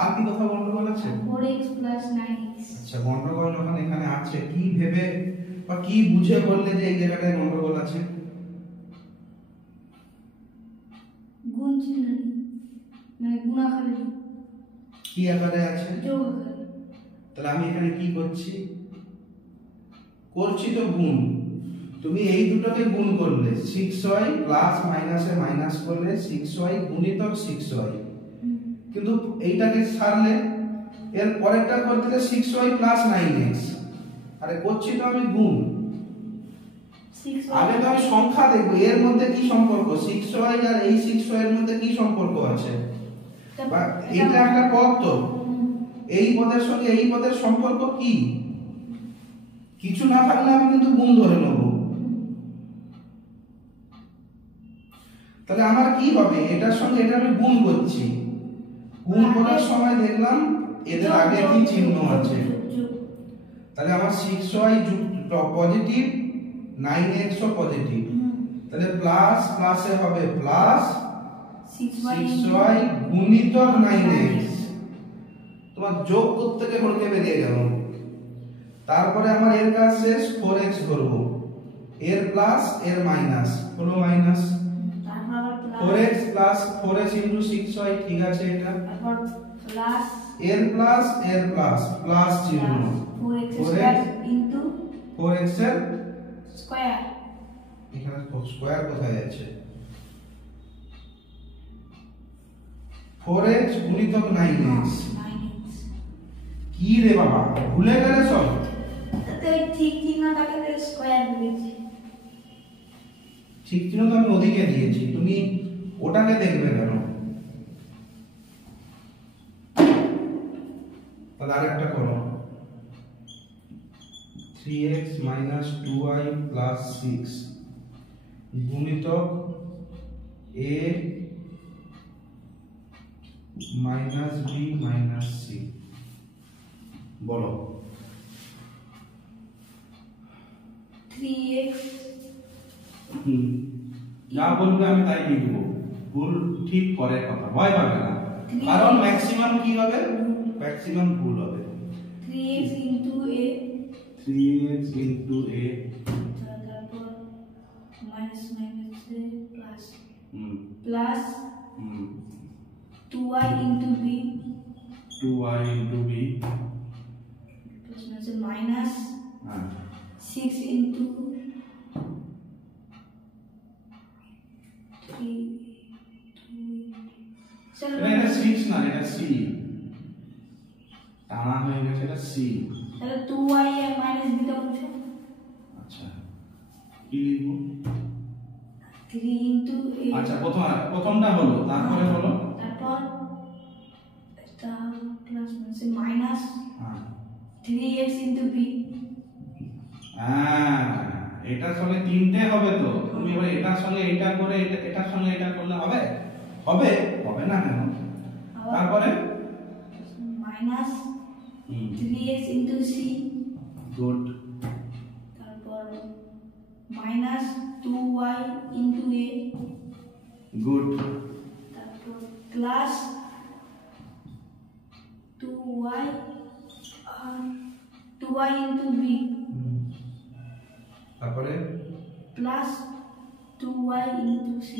আর কি কথা গন্ডগোল আছে 4x প্লাস 9x। আচ্ছা গন্ডগোল যখন এখানে আছে কি ভেবে বা কি বুঝে বললে যে এই জায়গাটায় গন্ডগোল আছে? গুণ চিহ্ন মানে গুণ আকারে কি আকারে আছে? যোগ আকারে। তাহলে আমি এখানে কি করছি তো গুণ, তুমি এই দুটোকে গুণ করলে 6y প্লাস মাইনাসে মাইনাস করলে 6y গুণিতক 6y, কিন্তু এইটাকে ছাড়লে এর পরেরটা করতে গেলে 6y প্লাস 9x, আরে করছি তো আমি গুণ। আগে তো আমি সংখ্যা দেখব এর মধ্যে কি সম্পর্ক, 6y আর এই 6y এর মধ্যে কি সম্পর্ক আছে, বা এটা একটা পদ, তো এই পদের সঙ্গে এই পদের সম্পর্ক কি, কিছু না থাকলে আমি কিন্তু গুণ ধরে নেব। তাহলে আমার কি হবে, এটার সঙ্গে এটা আমি গুণ করছি, গুণ করার সময় দেখলাম এদের আগে কি চিহ্ন আছে, তাহলে আমার 6y পজিটিভ 9x ও পজিটিভ, তাহলে প্লাস প্লাসে হবে প্লাস 6y গুণিতক 9x, তোমার যোগ করতে গিয়ে হলকে বেরিয়ে গেল, তারপরে আমার এর কাজ শেষ, 4x ধরবো, এর প্লাস এর মাইনাস হলো মাইনাস, তারপর আবার plus 4x plus 4x into 6 হয়, ঠিক আছে এটা, তারপর প্লাস এর প্লাস প্লাস চিহ্ন, 4x স্কয়ার ইনটু 4x এর স্কয়ার, এখানে স্কয়ার কোথায় আছে, 4x গুণিতক 9x, 9x। কি রে বাবা ভুলে গেলে সব, তাতে ওই ঠিক চিহ্নটাকে স্কয়ার দিয়েছি। ঠিক চিহ্ন তো আমি ওদিকে দিয়েছি, তুমি ওটাকে দেখবে কেন, তাহলে আরেকটা করো, 3x minus 2y plus 6 গুণিতক a minus b minus c, বলো 3x যা বলবে আমি তাই লিখবো, ভুল ঠিক করে কথা, ভয় পাবে না, কারণ ম্যাক্সিমাম কি হবে, ম্যাক্সিমাম ভুল হবে, 3x into a 3x into a তারপর মাইনাস মাইনাস প্লাস হুম প্লাস হুম 2y into b 2y into b plus minus হ্যাঁ 6 ইনটু 3 চলো এটা 6 না, এটা c, টানা হয়ে গেছে, এটা c, তাহলে 2y আর মাইনাস b টা বলছো, আচ্ছা কি লিখবো, 3 ইনটু a আচ্ছা প্রথমটা হলো, তারপরে হলো, তারপর এটা প্লাস মাইনাস হ্যাঁ 3x ইনটু b হ্যাঁ এটার সঙ্গে তিনটে হবে তো, তুমি এবার এটার সঙ্গে এটা করে এটার সঙ্গে এটা করলে হবে, হবে হবে না কেন, তারপরে minus 3x into c good, তারপর minus 2y into a good, তারপর প্লাস 2y আর 2y ইনটু b তারপরে প্লাস 2y ইনটু c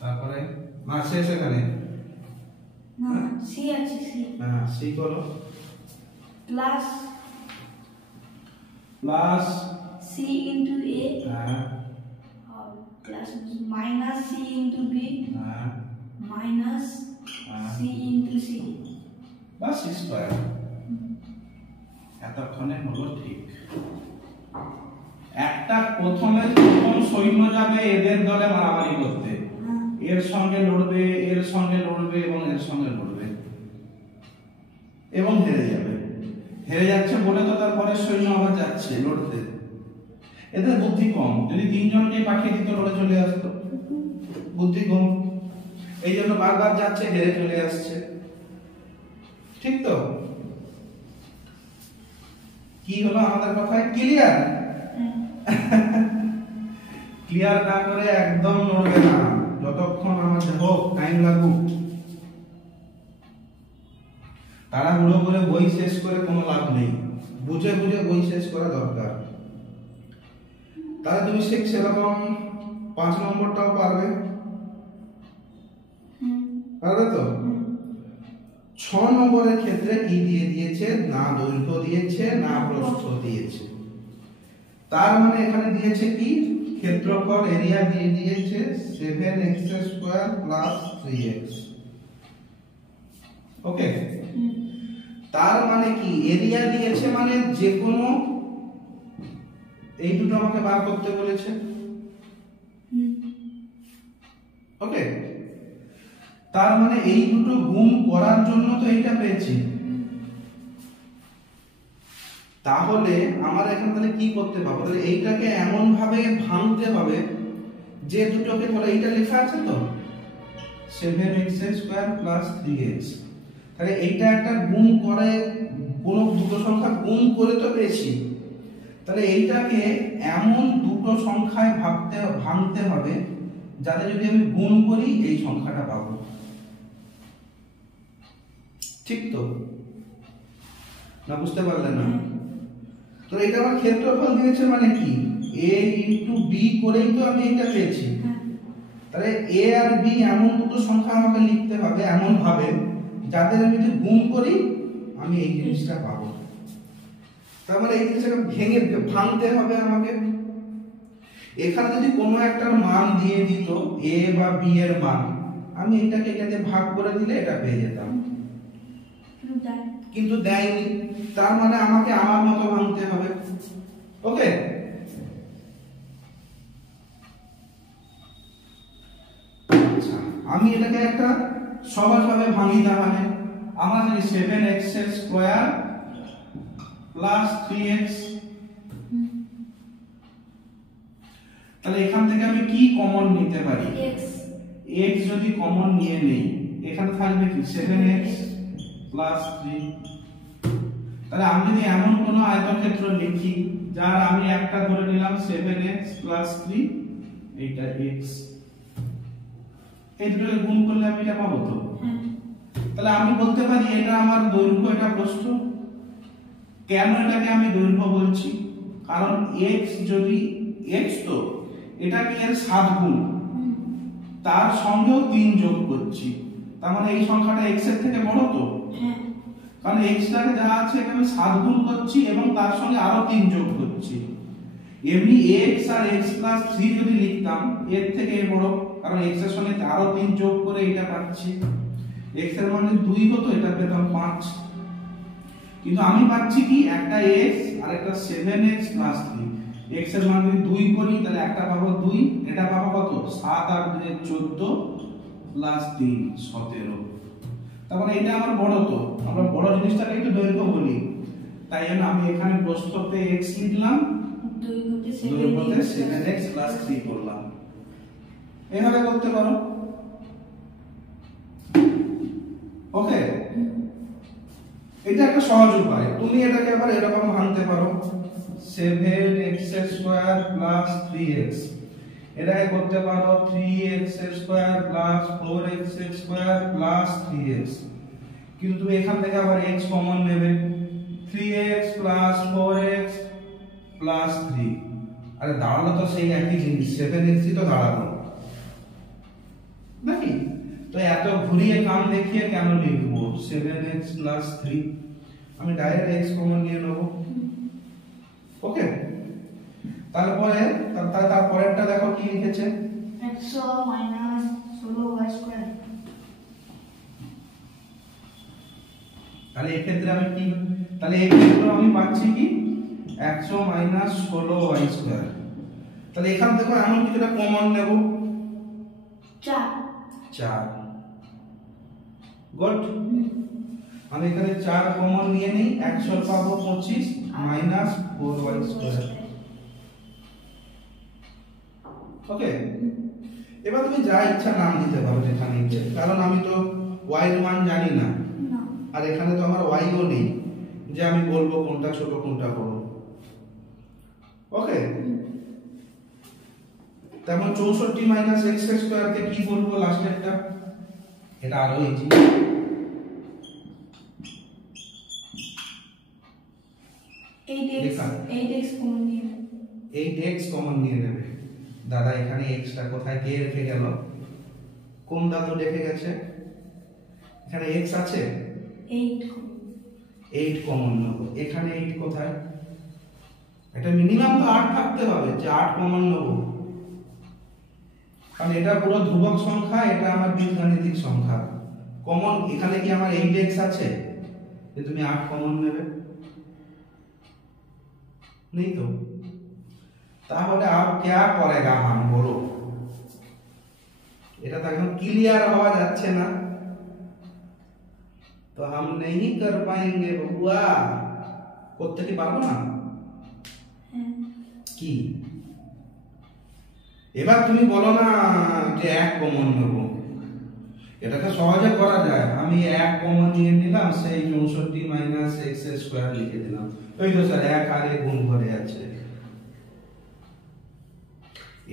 তারপরে না শেষ এখানে, না c আছে c হ্যাঁ সি করো, plus plus c into a হ্যাঁ और plus minus c into b হ্যাঁ माइनस हाँ। c इनटू c বাস স্কয়ার, এতক্ষণে হলো ঠিক, একটা প্রথম সৈন্য যাবে এদের দলে মারামারি করতে, এর সঙ্গে লড়বে, এর সঙ্গে লড়বে এবং এর সঙ্গে লড়বে এবং হেরে যাবে, হেরে যাচ্ছে বলে তো তারপরে সৈন্য আবার যাচ্ছে লড়তে, এদের বুদ্ধি কম, যদি তিনজনকে পাঠিয়ে দিত লড়ে চলে আসতো, বুদ্ধি কম, এই জন্য বারবার যাচ্ছে, হেরে চলে আসছে, ঠিক তো, কি হলো আমাদের কথায় ক্লিয়ার, ক্লিয়ার না করে একদম নড়বে না, যতক্ষণ আমাদের হোক টাইম লাগুক, তাড়াহুড়ো করে বই শেষ করে কোনো লাভ নেই, বুঝে বুঝে বই শেষ করা দরকার, তাহলে তুমি ঠিক সেরকম 5 নম্বরটাও পারবে, পারবে তো, 6 নম্বরের ক্ষেত্রে কি দিয়ে দিয়েছে, না দৈর্ঘ্য দিয়েছে না প্রস্থ দিয়েছে, তার মানে এখানে দিয়েছে কি, ক্ষেত্রফল এরিয়া দিয়ে দিয়েছে 7x স্কয়ার প্লাস 3x, ওকে, তার মানে কি এরিয়া দিয়েছে মানে যে কোনো এই দুটো আমাকে বার করতে বলেছে, ওকে, তার মানে এই দুটো গুণ করার জন্য তো এইটা পেয়েছি, তাহলে আমার এখানে তাহলে কি করতে হবে, তাহলে এইটাকে এমন ভাবে ভাঙতে হবে যে দুটোকে, বলে এইটা লেখা আছে তো 7x স্কয়ার প্লাস 3x, তাহলে এইটা একটা গুণ করে, কোন দুটো সংখ্যা গুণ করে তো পেয়েছি, তাহলে এইটাকে এমন দুটো সংখ্যায় ভাঙতে হবে যাতে যদি আমি গুণ করি এই সংখ্যাটা পাবো, ঠিক তো, না বুঝতে পারলেন না? তো এটা আমার ক্ষেত্রফল দিয়েছে মানে কি a ইনটু b করেই তো আমি এটা পেয়েছি। তাহলে a আর b এমন দুটো সংখ্যা আমাকে লিখতে হবে এমন ভাবে যাদের আমি যদি গুণ করি আমি এই জিনিসটা পাবো। তার মানে এই জিনিসটাকে ভাঙতে হবে আমাকে। এখানে যদি কোনো একটা মান দিয়ে দিত a বা b এর মান, আমি এটাকে এটা দিয়ে ভাগ করে দিলে এটা পেয়ে যেতাম, কিন্তু দেয়নি। তার মানে আমাকে আমার মতো ভাঙতে হবে। ওকে, আচ্ছা আমি এটাকে একটা সহজভাবে ভাঙি। তাহলে আমরা জানি 7x স্কয়ার প্লাস 3x, তাহলে এখান থেকে আমি কি কমন নিতে পারি? x যদি কমন নিয়ে নেই এখানে থাকবে কি 7x প্লাস 3। তাহলে আমি যদি এমন কোন আয়তক্ষেত্র লিখি যার আমি একটা ধরে নিলাম 7x প্লাস 3, এইটা x, এই দুটোকে গুণ করলে আমি এটা পাবো তো। তাহলে আমি বলতে পারি এটা আমার দৈর্ঘ্য, এটা প্রস্থ। কেন এটাকে আমি দৈর্ঘ্য বলছি? কারণ x যদি x তো এটা কি এর 7 গুণ, তার সঙ্গেও 3 যোগ করছি, তার মানে এই সংখ্যাটা x এর থেকে বড় তো। কারণ x টাকে যা আছে এটা আমি 7 গুণ করছি এবং তার সঙ্গে আরো 3 যোগ করছি। এমনি x আর x প্লাস 3 যদি লিখতাম এর থেকে বড়, কারণ x এর সঙ্গে আরো 3 যোগ করে এটা পাচ্ছি। x এর মান যদি 2 হতো এটা পেতাম 5, কিন্তু আমি পাচ্ছি কি একটা x আর একটা 7x প্লাস 3। x এর মান যদি 2 করি তাহলে একটা পাবো 2, এটা পাবো কত 7 আর 2 14 প্লাস 3 17। তার মানে এটা আমার বড় তো, আমরা বড় জিনিসটাকে একটু দৈর্ঘ্য বলি, তাই জন্য আমি এখানে প্রস্থতে x লিখলাম, দৈর্ঘ্যতে 7x প্লাস 3 করলাম। এইভাবে করতে পারো। ওকে, এটা একটা সহজ উপায়। তুমি এটাকে আবার এরকম ভাঙতে পারো 7x স্কয়ার প্লাস 3x, এটাকে করতে পারো 3x square plus 4x square plus 3x, কিন্তু তুমি এখান থেকে আবার x কমন নেবে, 3x প্লাস 4x প্লাস 3। আরে দাঁড়ালো তো সেই একই জিনিস, 7x তো দাঁড়ালো নাকি? তো এত ঘুরিয়ে কাম দেখিয়ে কেন লিখবো 7x প্লাস 3? আমি ডাইরেক্ট x কমন নিয়ে নেব। ওকে, তারপরে তারপরেরটা দেখো কি লিখেছে, 100 মাইনাস 16y স্কয়ার। তাহলে এই ক্ষেত্রে আমি কি, তাহলে এই ক্ষেত্রে আমি পাচ্ছি কি 100 মাইনাস 16y স্কয়ার। তাহলে এখান থেকে এমন কিছুটা কমন নেব, 4। গুড, আমি এখানে 4 কমন নিয়ে নেই, 100 পাবো 25 মাইনাস 4y স্কয়ার। ওকে, এবার তুমি যা ইচ্ছা নাম দিতে পারো যেখানে ইচ্ছে, কারণ আমি তো y এর মান জানি না, আর এখানে তো আমার y ও নেই যে আমি বলবো কোনটা ছোট কোনটা বড়। ওকে, তেমন 64 মাইনাস x স্কয়ার কে কি বলবো লাস্টেরটা? এটা আরো ইজি, 8x কমন নিয়ে নেবে, 8x কমন নিয়ে নেবে। দাদা এখানে x টা কোথায় কে রেখে গেল? কোন দাদু রেখে গেছে? এখানে x আছে, 8 কমন নেব। এখানে 8 কোথায়? এটা মিনিমাম তো 8 থাকতে হবে, যে 8 কমন নেব, কারণ এটা পুরো ধ্রুবক সংখ্যা, এটা আমার বীজগাণিতিক সংখ্যা। কমন এখানে কি আমার 8x আছে যে তুমি 8 কমন নেবে? नहीं तो তাহলে আর क्या करेगा हम বলো? এটা তো একদম ক্লিয়ার হওয়া যাচ্ছে না, তো हम नहीं कर पाएंगे बबुआ। করতে কি পারবো না? কি এবার তুমি বলো না যে 1 কমন নেব, এটাকে সহজে করা যায়। আমি 1 কমন নিয়ে নিলাম, সেই 64 মাইনাস x স্কয়ার লিখে দিলাম। ওই তো স্যার 1 আর 1 গুণ করে আছে।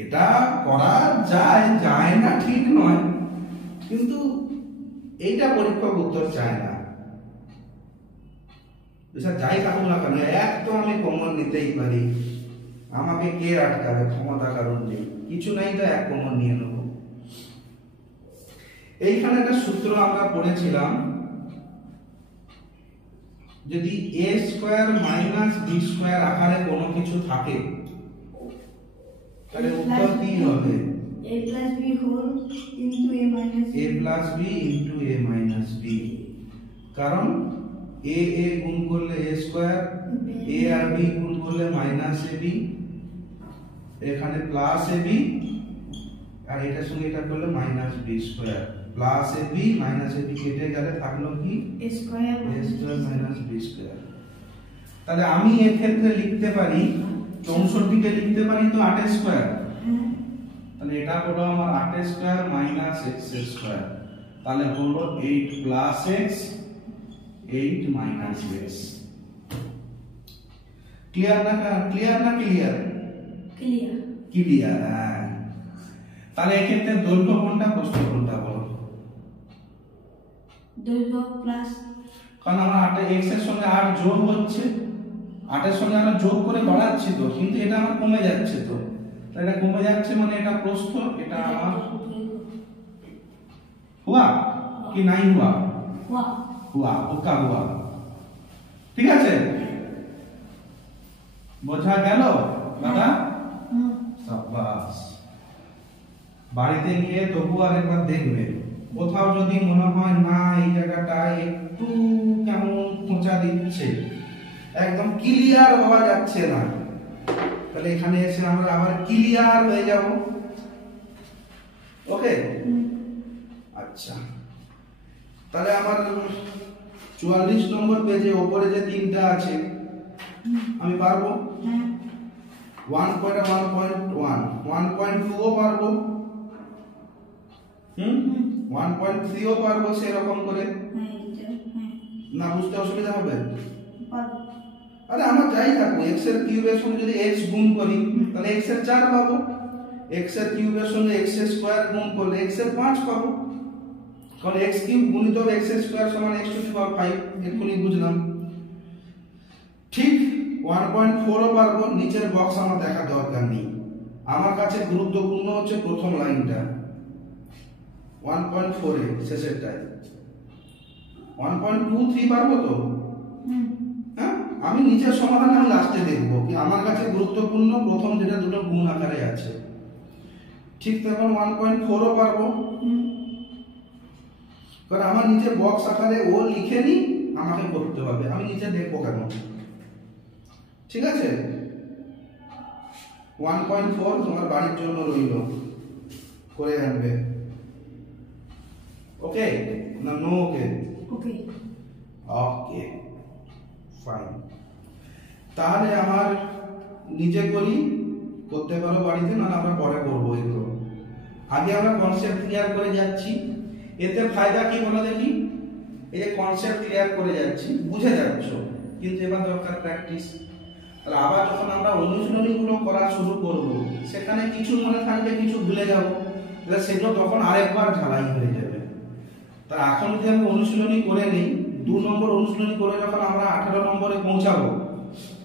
এটা করা যায়, যায় না ঠিক নয়, কিন্তু এইটা পরীক্ষক উত্তর চায় না। স্যার যাই থাকুক না কেন এক তো আমি কমন নিতেই পারি, আমাকে কে আটকাবে, ক্ষমতা কারণ নেই, কিছু নাই তো এক কমন নিয়ে নেব। এইখানে একটা সূত্র আমরা পড়েছিলাম, যদি a square minus b square আকারে কোনো কিছু থাকে তাহলে উত্তর কি হবে? a plus b whole into a minus a plus b into a minus b, কারণ a গুণ করলে a স্কয়ার, a আর b গুণ করলে মাইনাস ab, এখানে প্লাস ab, আর এটার সঙ্গে এটা করলে minus b square, plus ab minus ab কেটে গেলে থাকলো কি a square minus b square. তাহলে আমি এই ক্ষেত্রে লিখতে পারি 64 কে লিখতে পারি তো 8 স্কয়ার, তাহলে এটা হলো আমার 8 স্কয়ার মাইনাস x স্কয়ার, তাহলে হলো 8 plus x 8 minus x। Clear না ক্লিয়ার? clear clear. তাহলে এই ক্ষেত্রে দৈর্ঘ্য কোনটা প্রস্থ কোনটা বলো? দৈর্ঘ্য প্লাস, কারণ আমরা 8 x এর সঙ্গে 8 যোগ হচ্ছে, 8 এর সঙ্গে আমরা যোগ করে বাড়াচ্ছি তো, কিন্তু এটা আমার কমে যাচ্ছে তো, তাহলে এটা কমে যাচ্ছে মানে এটা প্রস্থ, এটা আমার হুয়া কি নাই হুয়া? হুয়া, ওকা হুয়া। ঠিক আছে, বোঝা গেল দাদা? সাবাস। বাড়িতে গিয়ে তবু আর একবার দেখবে, কোথাও যদি মনে হয় না এই জায়গাটায় একটু কেমন খোঁচা দিচ্ছে, একদম ক্লিয়ার হওয়া যাচ্ছে না, তাহলে এখানে এসে আমরা আবার ক্লিয়ার হয়ে যাব। ওকে, আচ্ছা, তাহলে আমার 44 নম্বর পেজে উপরে যে তিনটা আছে আমি পারবো? 1.1.1 1.2 ও পারবো, 1.3 ও পারবো, সেরকম করে না বুঝতে অসুবিধা হবে? আরে আমার যাই থাকবো, x এর কিউবের সঙ্গে যদি x গুণ করি তাহলে x এর 4 পাবো, x এর কিউবের সঙ্গে x এর স্কয়ার গুণ করলে x এর 5 পাবো, কারণ x কিউব গুণিত x এর স্কয়ার সমান x টু দি পাওয়ার 5, এক্ষুনি বুঝলাম। ঠিক 1.4 ও পারবো, নিচের বক্স আমার দেখার দরকার নেই, আমার কাছে গুরুত্বপূর্ণ হচ্ছে প্রথম লাইনটা 1.4 এর শেষেরটায়। 1.23 পারবো তো? হ্যাঁ, আমি নিচের সমাধান আমি লাস্টে দেখবো, কি আমার কাছে গুরুত্বপূর্ণ প্রথম যেটা দুটো গুণ আকারে আছে। ঠিক তখন 1.4 ও পারবো, কারণ আমার নিচে বক্স আকারে ও লিখে নি, আমাকে করতে হবে, আমি নিচে দেখবো কেন? ঠিক আছে, 1.4 তোমার বাড়ির জন্য রইল, করে আনবে। ওকে না নো? ওকে ওকে ওকে ফাইন। তাহলে আমার নিজে করি, করতে পারো বাড়িতে, না আমরা পরে করবো এগুলো। আগে আমরা কনসেপ্ট ক্লিয়ার করে যাচ্ছি, এতে ফায়দা কি বলো দেখি? এই যে কনসেপ্ট ক্লিয়ার করে যাচ্ছি, বুঝে যাচ্ছ, কিন্তু এবার দরকার প্র্যাকটিস। তাহলে আবার যখন আমরা অনুশীলনীগুলো করা শুরু করব, সেখানে কিছু মনে থাকবে, কিছু ভুলে যাব, তাহলে সেগুলো তখন আরেকবার ঝালাই হয়ে যাবে। তাহলে এখন যদি আমি অনুশীলনী করে নিই, 2 নম্বর অনুশীলনী করে যখন আমরা 18 নম্বরে পৌঁছাবো,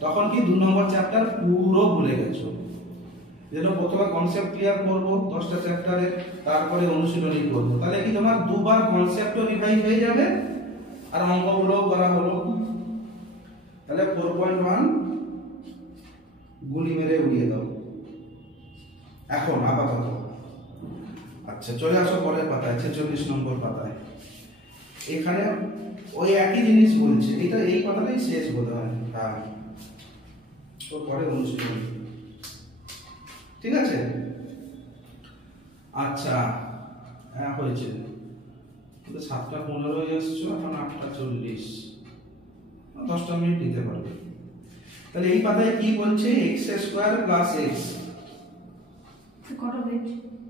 তখন কি 2 নম্বর চ্যাপ্টার পুরো ভুলে গেছো। যেটা প্রথমে কনসেপ্ট ক্লিয়ার করব 10টা চ্যাপ্টারে, তারপরে অনুশীলনী করব, তাহলে কি তোমার দুবার কনসেপ্টও রিভাইজ হয়ে যাবে আর অঙ্কগুলোও করা হলো। তাহলে 4.1 গুলি মেরে উড়িয়ে দাও এখন আপাতত। আচ্ছা, চলে আসো পরের পাতায়, 46 নম্বর পাতায়। এখানে ওই একই জিনিস বলছে, এটা এই কথাটাই শেষ বোধ হয়। হ্যাঁ, তো পরে অনুশীলনী, ঠিক আছে? আচ্ছা, হ্যাঁ হয়েছে, কিন্তু 7:15 এসছো, এখন 8:40, 10টা মিনিট দিতে পারবে। তাহলে এই পাতায় কি বলছে? x স্কয়ার প্লাস x, কত পেজ?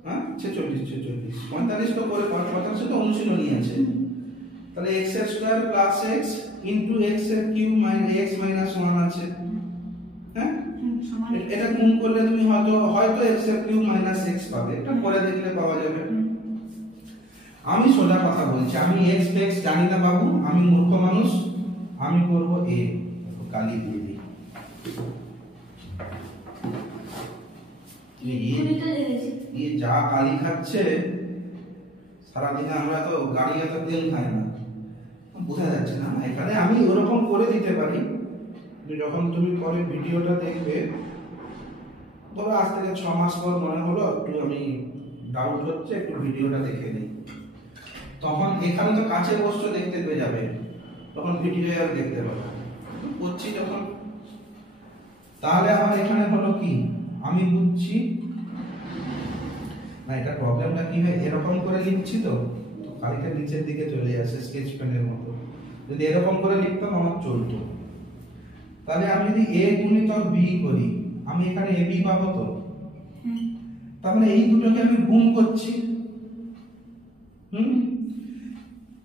হ্যাঁ 46 45 তো করে 45 তো অনুশীলনী আছে। তাহলে x square plus x into x এর কিউব মাইনাস x মাইনাস 1 আছে। হ্যাঁ, এটা গুণ করলে তুমি হয়তো x এর কিউব মাইনাস x পাবে, এটা পরে দেখলে পাওয়া যাবে। আমি সোজা কথা বলছি, আমি x জানি না বাবু, আমি মূর্খ মানুষ, আমি করব a। কালি দিয়ে দিই। যা কালি খাচ্ছে সারাদিনে, আমরা তো গাড়ি এত তেল খাই না, বোঝা যাচ্ছে না। এখানে আমি ওরকম করে দিতে পারি, যখন তুমি পরে ভিডিওটা দেখবে, ধরো আজ থেকে 6 মাস পর মনে হলো একটু আমি ডাউট হচ্ছে, একটু ভিডিওটা দেখে নিই, তখন এখানে তো কাছের বস্তু দেখতে পেয়ে যাবে, তখন ভিডিও আর দেখতে পাবে করছি যখন। তাহলে আমার এখানে হলো কি, আমি বুঝছি না এটা প্রবলেমটা কি হয়, এরকম করে লিখছি তো কালিটা নিচের দিকে চলে আসে স্কেচ পেনের মতো। যদি এরকম করে লিখতাম আমার চলতো। তাহলে আমি যদি a গুণিতক b করি, আমি এখানে ab পাবো তো। তাহলে এই দুটোকে আমি গুণ করছি।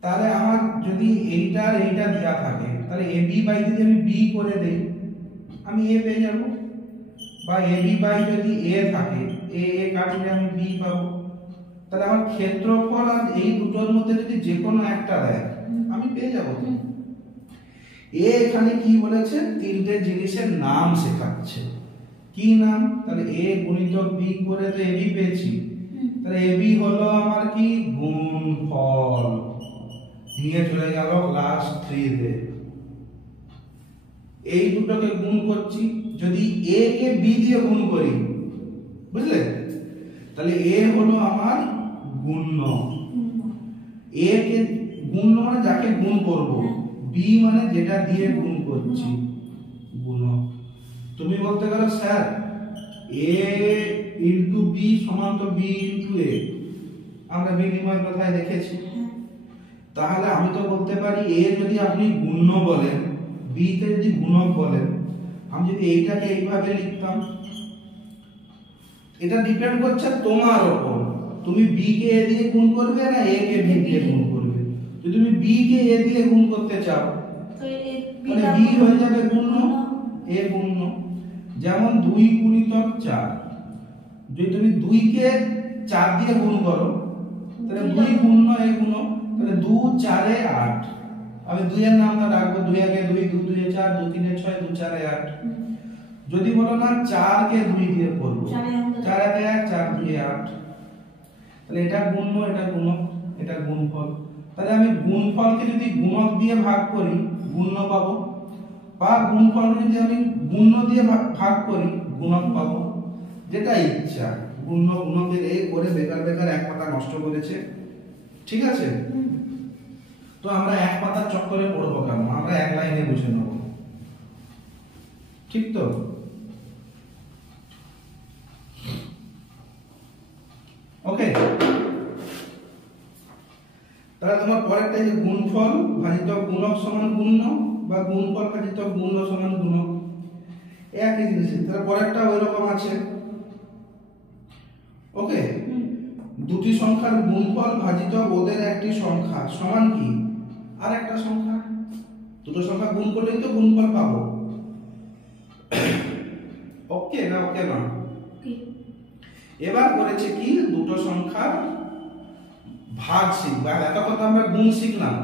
তাহলে আমার যদি এইটা আর এইটা দেয়া থাকে, তাহলে ab বাই যদি আমি b করে দেই, আমি a পেয়ে যাব। বা ab বাই যদি a থাকে, a কাটলে আমি b পাবো। তাহলে আমার ক্ষেত্রফল আর এই দুটোর মধ্যে যদি যে কোনো একটা দেয়, আমি পেয়ে যাব। এ এখানে কি বলেছে, তিনটে জিনিসের নাম শেখাচ্ছে। কি নাম? তাহলে a গুণিতক b করে তো ab পেয়েছি, তাহলে ab হলো আমার কি, গুণফল। নিয়ে চলে গেল ক্লাস 3 তে। এই দুটোকে গুণ করছি, যদি a কে b দিয়ে গুণ করি, বুঝলে, তাহলে a হলো আমার গুণ্য। a কে গুণ্য মানে যাকে গুণ করব, b মানে যেটা দিয়ে গুণ করছি, গুণক। তুমি বলতে গেলে স্যার a ইনটু b সমান তো b ইনটু a, আমরা বিনিময় কথায় দেখেছি। তাহলে আমি তো বলতে পারি a যদি আপনি গুণ্য বলেন, b তে যদি গুণক বলেন, আমি যদি এইটাকে এইভাবে লিখতাম, এটা ডিপেন্ড করছে তোমার উপর, তুমি b কে a দিয়ে গুণ করবে না a কে b দিয়ে গুণ করবে। যদি তুমি b কে a দিয়ে গুণ করতে চাও, তাহলে b হয়ে যাবে গুণ্য, a গুণ্য। যেমন 2 গুণিতক 4, যদি তুমি 2 কে 4 দিয়ে গুণ করো, তাহলে 2 গুণ্য a গুণ, তাহলে 2 4 এ 8। আমি 2 এর নামটা রাখবো, 2 এ 2, 2 2 এ 4, 2 3 এ 6, 2 4 এ 8। যদি বলো না 4 কে 2 দিয়ে করব, 4 এ 1, 4 2 এ 8, তাহলে এটা গুণ্য, এটা গুণক, এটা গুণফল। তাহলে আমি গুণফলকে যদি গুণক দিয়ে ভাগ করি, গুণ্য পাবো, বা গুণফলকে যদি আমি গুণ্য দিয়ে ভাগ করি, গুণক পাবো। যেটা ইচ্ছা, গুণ্য গুণকের এই করে বেকার বেকার এক পাতা নষ্ট করেছে। ঠিক আছে, তো আমরা এক পাতার চক্করে পড়বো কেন, আমরা এক লাইনে বুঝে নেব। ঠিক তো? ওকে, তাহলে তোমার পরেরটা যে গুণফল ভাজিত গুণক সমান গুণ্য, বা গুণফল ভাজিত গুণ্য সমান গুণক, একই জিনিস। তাহলে পরেরটা ওই রকম আছে। ওকে, দুটি সংখ্যার গুণফল ভাজিত ওদের একটি সংখ্যা সমান কি, আর একটা সংখ্যা। দুটো সংখ্যা গুণ করলেই তো গুণফল পাবো। ওকে না? ওকে না? এবার করেছে কি, দুটো সংখ্যার ভাগ শিখবো। এতক্ষণ তো আমরা গুণ শিখলাম,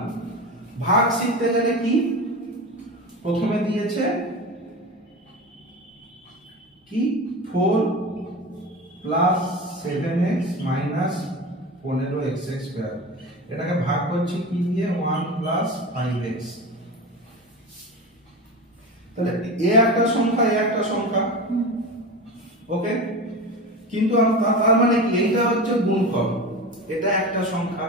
ভাগ শিখতে গেলে কি, প্রথমে দিয়েছে কি 4 plus 7x minus 15x square, এটাকে ভাগ করছি কি দিয়ে, 1 প্লাস 5x। তাহলে এ একটা সংখ্যা, এ একটা সংখ্যা। ওকে, কিন্তু তার মানে কি, এইটা হচ্ছে গুণফল, এটা একটা সংখ্যা।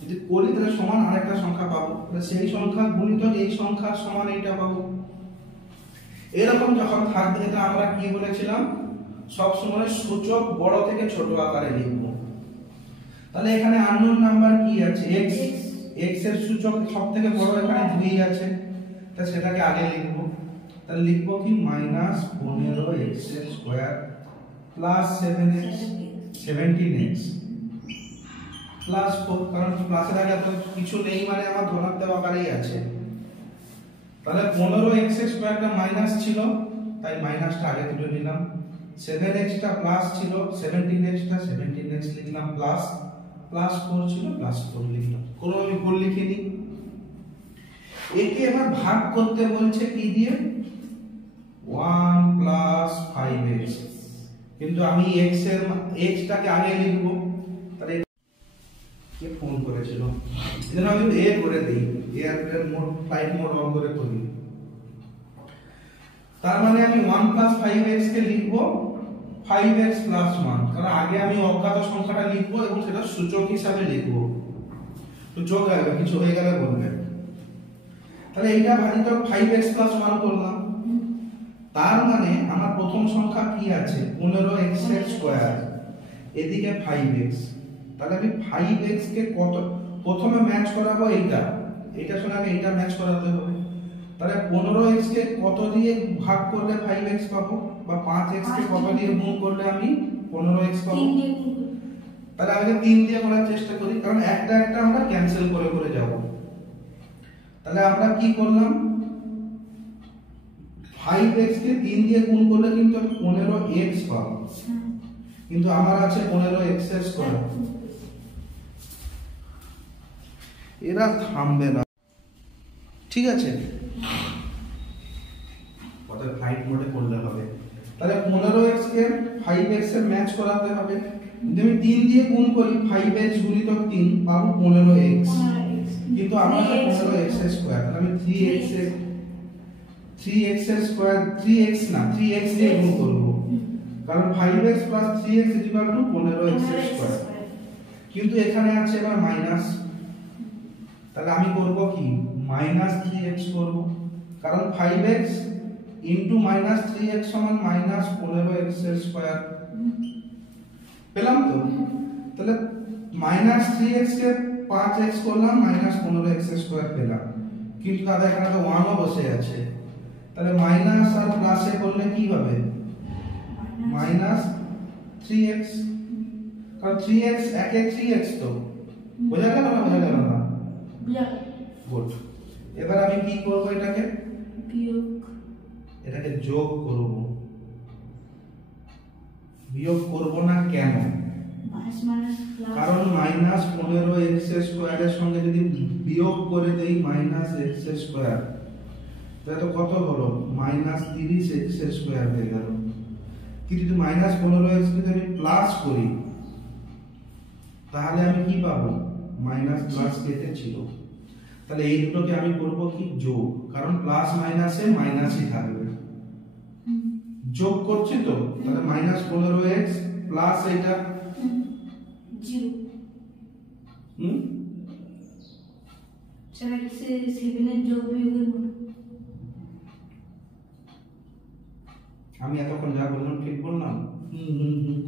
যদি করি তাহলে সমান আরেকটা সংখ্যা পাবো, তাহলে সেই সংখ্যা গুণিতক এই সংখ্যা সমান এইটা পাবো। এরকম যখন থাকবে, এটা আমরা কি বলেছিলাম, সব সময় সূচক বড় থেকে ছোট আকারে লিখব। তাহলে এখানে আননোন নাম্বার কি আছে, x, x এর সূচক সবথেকে বড় এখানে 2 আছে, তাহলে সেটাকে আগে লিখব। তাহলে লিখব কি, minus 15x square plus 7x 17x plus 4, কারণ প্লাসের আগে তো কিছু নেই, মানে আমার ধনাত্মক আকারেই আছে। তাহলে 15x স্কয়ারটা মাইনাস ছিল, তাই মাইনাসটা আগে তুলে নিলাম। 7x টা প্লাস ছিল, 17x টা 17x লিখলাম প্লাস, প্লাস 4 ছিল প্লাস 4 লিখলাম, কোনো আমি ভুল লিখিনি। একে এবার ভাগ করতে বলছে কি দিয়ে 1 প্লাস 5x, কিন্তু আমি x টাকে আগে লিখব, তাহলে কে ফোন করেছিল এজন্য আমি এ করে দেই, Airtel mode flight mode on করে করি। তার মানে আমি 1 প্লাস 5x কে লিখব 5x প্লাস 1, কারণ আগে আমি অজ্ঞাত সংখ্যাটা লিখব এবং সেটা সূচক হিসাবে লিখব। তো যোগ হবে, কিছু হয়ে গেলে বলবেন। তাহলে এইটা ভাজিতক 5x প্লাস 1 করলাম। তার মানে আমার প্রথম সংখ্যা কি আছে 15x এর স্কয়ার, এদিকে 5x। তাহলে আমি 5x কে কত প্রথমে ম্যাচ করাবো, এইটার সঙ্গে আমি এইটা ম্যাচ করাতে হবে। তাহলে 15x কে কত দিয়ে ভাগ করলে 5x পাবো, বা 5x কে কত দিয়ে গুণ করলে আমি 15x পাবো। তাহলে আমি 3 দিয়ে করার চেষ্টা করি, কারণ একটা একটা আমরা ক্যান্সেল করে করে যাব। তাহলে আমরা কি করলাম, 5x কে 3 দিয়ে গুণ করলে কিন্তু আমি 15x পাবো, কিন্তু আমার আছে 15x এর স্কয়ার। এরা থামবে না, ঠিক আছে, ওটা ফ্লাইট মোডে করলে হবে। তাহলে 15x কে 5x এর ম্যাচ করাতে হবে। যদি আমি 3 দিয়ে গুণ করি 5x গুণিতক 3 পাবো 15x, কিন্তু আমার আছে 15x এর স্কয়ার। তাহলে আমি 3x এর স্কয়ার 3x না 3x দিয়ে গুণ করব, কারণ 5x 3x 15x এর স্কয়ার। কিন্তু এখানে আছে এবার মাইনাস, তাহলে আমি করব কি -3x করব, কারণ 5x ইনটু -3x সমান -15x এর স্কয়ার। পেলাম তো? তাহলে -3x কে 5x করলাম, -15x এর স্কয়ার পেলাম। কিন্তু দাদা এখানে তো 1 ও বসে আছে, তাহলে মাইনাস আর প্লাসে করলে কি হবে -3x, কারণ 3x একে 3x তো বোঝা গেল না? বোঝা গেল না? গুড। এবার আমি কি করব, এটাকে যোগ করব। বিয়োগ করব না কেন? কারণ -15x এর স্কয়ারের সঙ্গে যদি বিয়োগ করে দেই -x এর স্কয়ার, তাহলে তো কত হলো -30x এর স্কয়ার হয়ে গেল। কিন্তু যদি -15x যদি আমি প্লাস করি, তাহলে আমি কি পাবো মাইনাস প্লাস কেটে ছিল। তাহলে এই দুটোকে আমি করব কি যোগ, কারণ প্লাস মাইনাসে মাইনাসই থাকবে। যোগ করছি তো, তাহলে -15x প্লাস এটা 0 সেটা কি 7 এর যোগ বিয়োগের মতো? আমি এতক্ষণ যা বললাম ঠিক বললাম?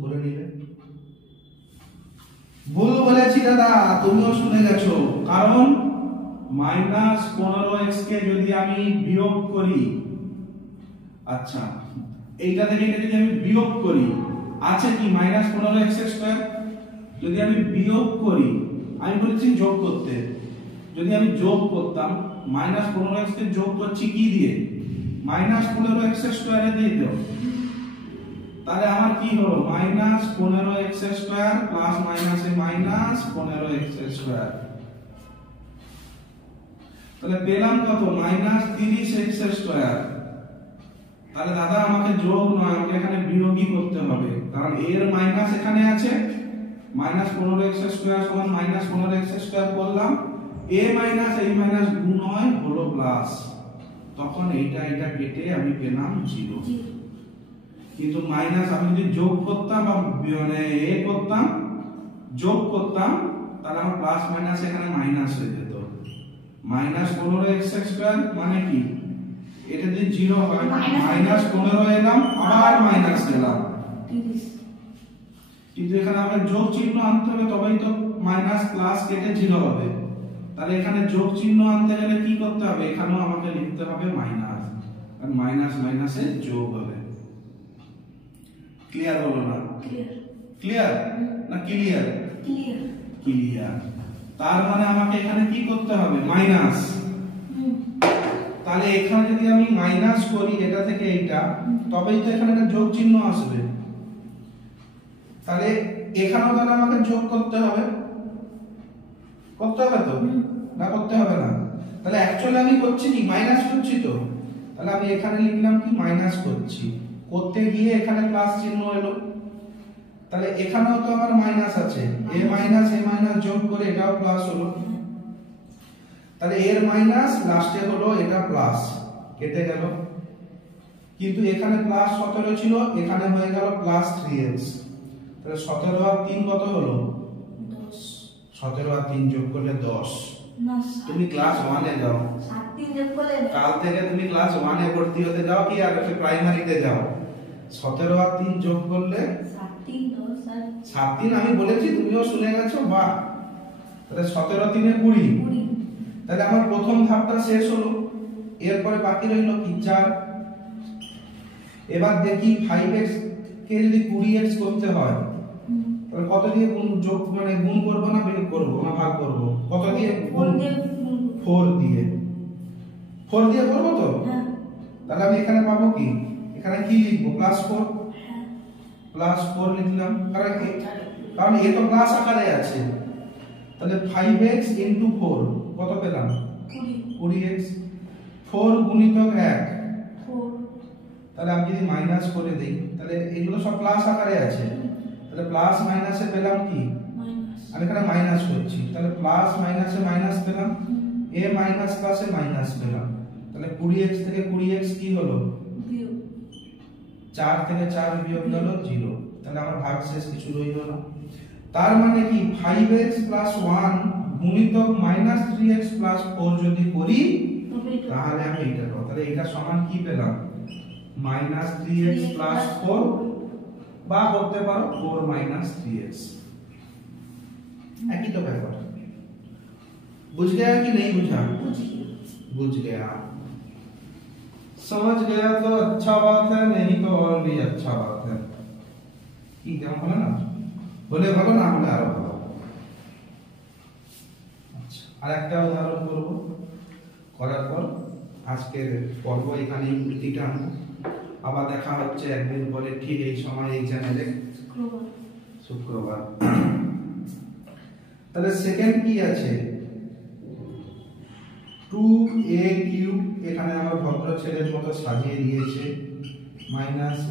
করে নিলে ভুল বলেছি দাদা, তুমিও শুনে গেছো। কারণ -15x কে যদি আমি বিয়োগ করি, আচ্ছা এইটা থেকে যদি আমি বিয়োগ করি, আছে কি -15x এর স্কয়ার, যদি আমি বিয়োগ করি, আমি বলেছি যোগ করতে, যদি আমি যোগ করতাম -15x কে যোগ করছি কি দিয়ে -15x এর স্কয়ারে দিয়ে দাও, তাহলে আমার কি হলো -15x এর স্কয়ার প্লাস মাইনাসে -15x এর স্কয়ার। তাহলে পেলাম কত -30x এর স্কয়ার। তাহলে দাদা আমাকে যোগ নয়, আমাকে এখানে বিয়োগই করতে হবে, কারণ এর মাইনাস এখানে আছে, -15x এর স্কয়ার সমান -15x এর স্কয়ার করলাম, a মাইনাস এই মাইনাস গুণ হয় হলো প্লাস, তখন এইটা কেটে আমি পেলাম 0। কিন্তু মাইনাস আমি যদি যোগ করতাম বা মানে করতাম, যোগ করতাম, তাহলে আমার প্লাস মাইনাস এখানে মাইনাস হয়ে যেত। -15x এর স্কয়ার মানে কি, এটা যদি 0 হয় -15 এলাম আবার মাইনাস এলাম, কিন্তু এখানে আমার যোগ চিহ্ন আনতে হবে, তবেই তো মাইনাস প্লাস কেটে 0 হবে। তাহলে এখানে যোগ চিহ্ন আনতে গেলে কি করতে হবে, এখানেও আমাকে লিখতে হবে মাইনাস, আর মাইনাস মাইনাসে যোগ হবে। ক্লিয়ার হলো না? ক্লিয়ার না ক্লিয়ার? ক্লিয়ার। তার মানে আমাকে এখানে কি করতে হবে মাইনাস, তাহলে এখানে যদি আমি মাইনাস করি এটা থেকে এইটা, তবেই তো এখানে একটা যোগ চিহ্ন আসবে। তাহলে এখানেও তাহলে আমাকে যোগ করতে হবে তো, না করতে হবে না? তাহলে অ্যাকচুয়ালি আমি করছি কি মাইনাস করছি তো, তাহলে আমি এখানে লিখলাম কি মাইনাস করছি, করতে গিয়ে এখানে প্লাস চিহ্ন এলো, তাহলে এখানেও তো আমার মাইনাস আছে, এ মাইনাস যোগ করে এটাও প্লাস হলো, তাহলে এর মাইনাস লাস্টে হলো এটা প্লাস, কেটে গেল, কিন্তু এখানে প্লাস 17 ছিল, এখানে হয়ে গেল প্লাস 3x, তাহলে 17 আর 3 কত হলো 10 17 আর 3 যোগ করলে 10। না তুমি ক্লাস 1 এ যাও, 7 3 যোগ করলে কাল থেকে তুমি ক্লাস 1 এ ভর্তি হতে যাও কি আর প্রাইমারিতে যাও, 17 আর 3 যোগ করলে 7 3 10 আর 7 3 আমি বলেছি তুমিও শুনে গেছো, বাহ, তাহলে 17 3 এ 20, 20। তাহলে আমার প্রথম ধাপটা শেষ হলো, এরপরে বাকি রইল কি 4। এবার দেখি 5x কে যদি 20x করতে হয় তাহলে কত দিয়ে গুণ যোগ মানে গুণ করব না বিয়োগ করব না ভাগ করব, কত দিয়ে 4 দিয়ে 4 দিয়ে করব তো, হ্যাঁ তাহলে আমি এখানে পাবো কি, এখানে কি লিখবো +4, হ্যাঁ +4 লিখলাম, কারণ এ তো প্লাস আকারে আছে, তাহলে 5x * 4 কত পেলাম 20x, 4 গুণিতক 1, 4 তাহলে আমি যদি মাইনাস করে দেই তাহলে এগুলো সব প্লাস আকারে আছে, তাহলে প্লাস মাইনাসে পেলাম কি, মাইনাস আমি এখানে মাইনাস করছি, তাহলে প্লাস মাইনাসে মাইনাস পেলাম, এ মাইনাস প্লাসে মাইনাস পেলাম, তাহলে 20x থেকে 20x কি হলো বিয়োগ 4 থেকে 4 বিয়োগ গেল 0, তাহলে আমার ভাগশেষ কিছু রইল না, তার মানে কি 5x + 1 গুণিতক -3x + 4 যদি করি তাহলে আমি এটা পাবো, তাহলে এটা সমান কি পেলাম -3x + 4 বা করতে পারো 4 - 3x, একই তো ব্যাপার, बुझ गया कि नहीं बुझा, बुझ गया, समझ गया तो अच्छा बात है, नहीं तो और भी अच्छा बात है, কি কেমন হলো না, বলে ভালো না হলে আরো ভালো। আচ্ছা আর একটা উদাহরণ করব, করার পর আজকের পর্ব এখানে উক্তিটা আনবো, আবার দেখা হচ্ছে একদিন পরে ঠিক এই সময় এই চ্যানেলে শুক্রবার। তাহলে সেকেন্ড কি আছে 2a³ এখানে আমার ভদ্র ছেলের মতো সাজিয়ে দিয়েছে -a +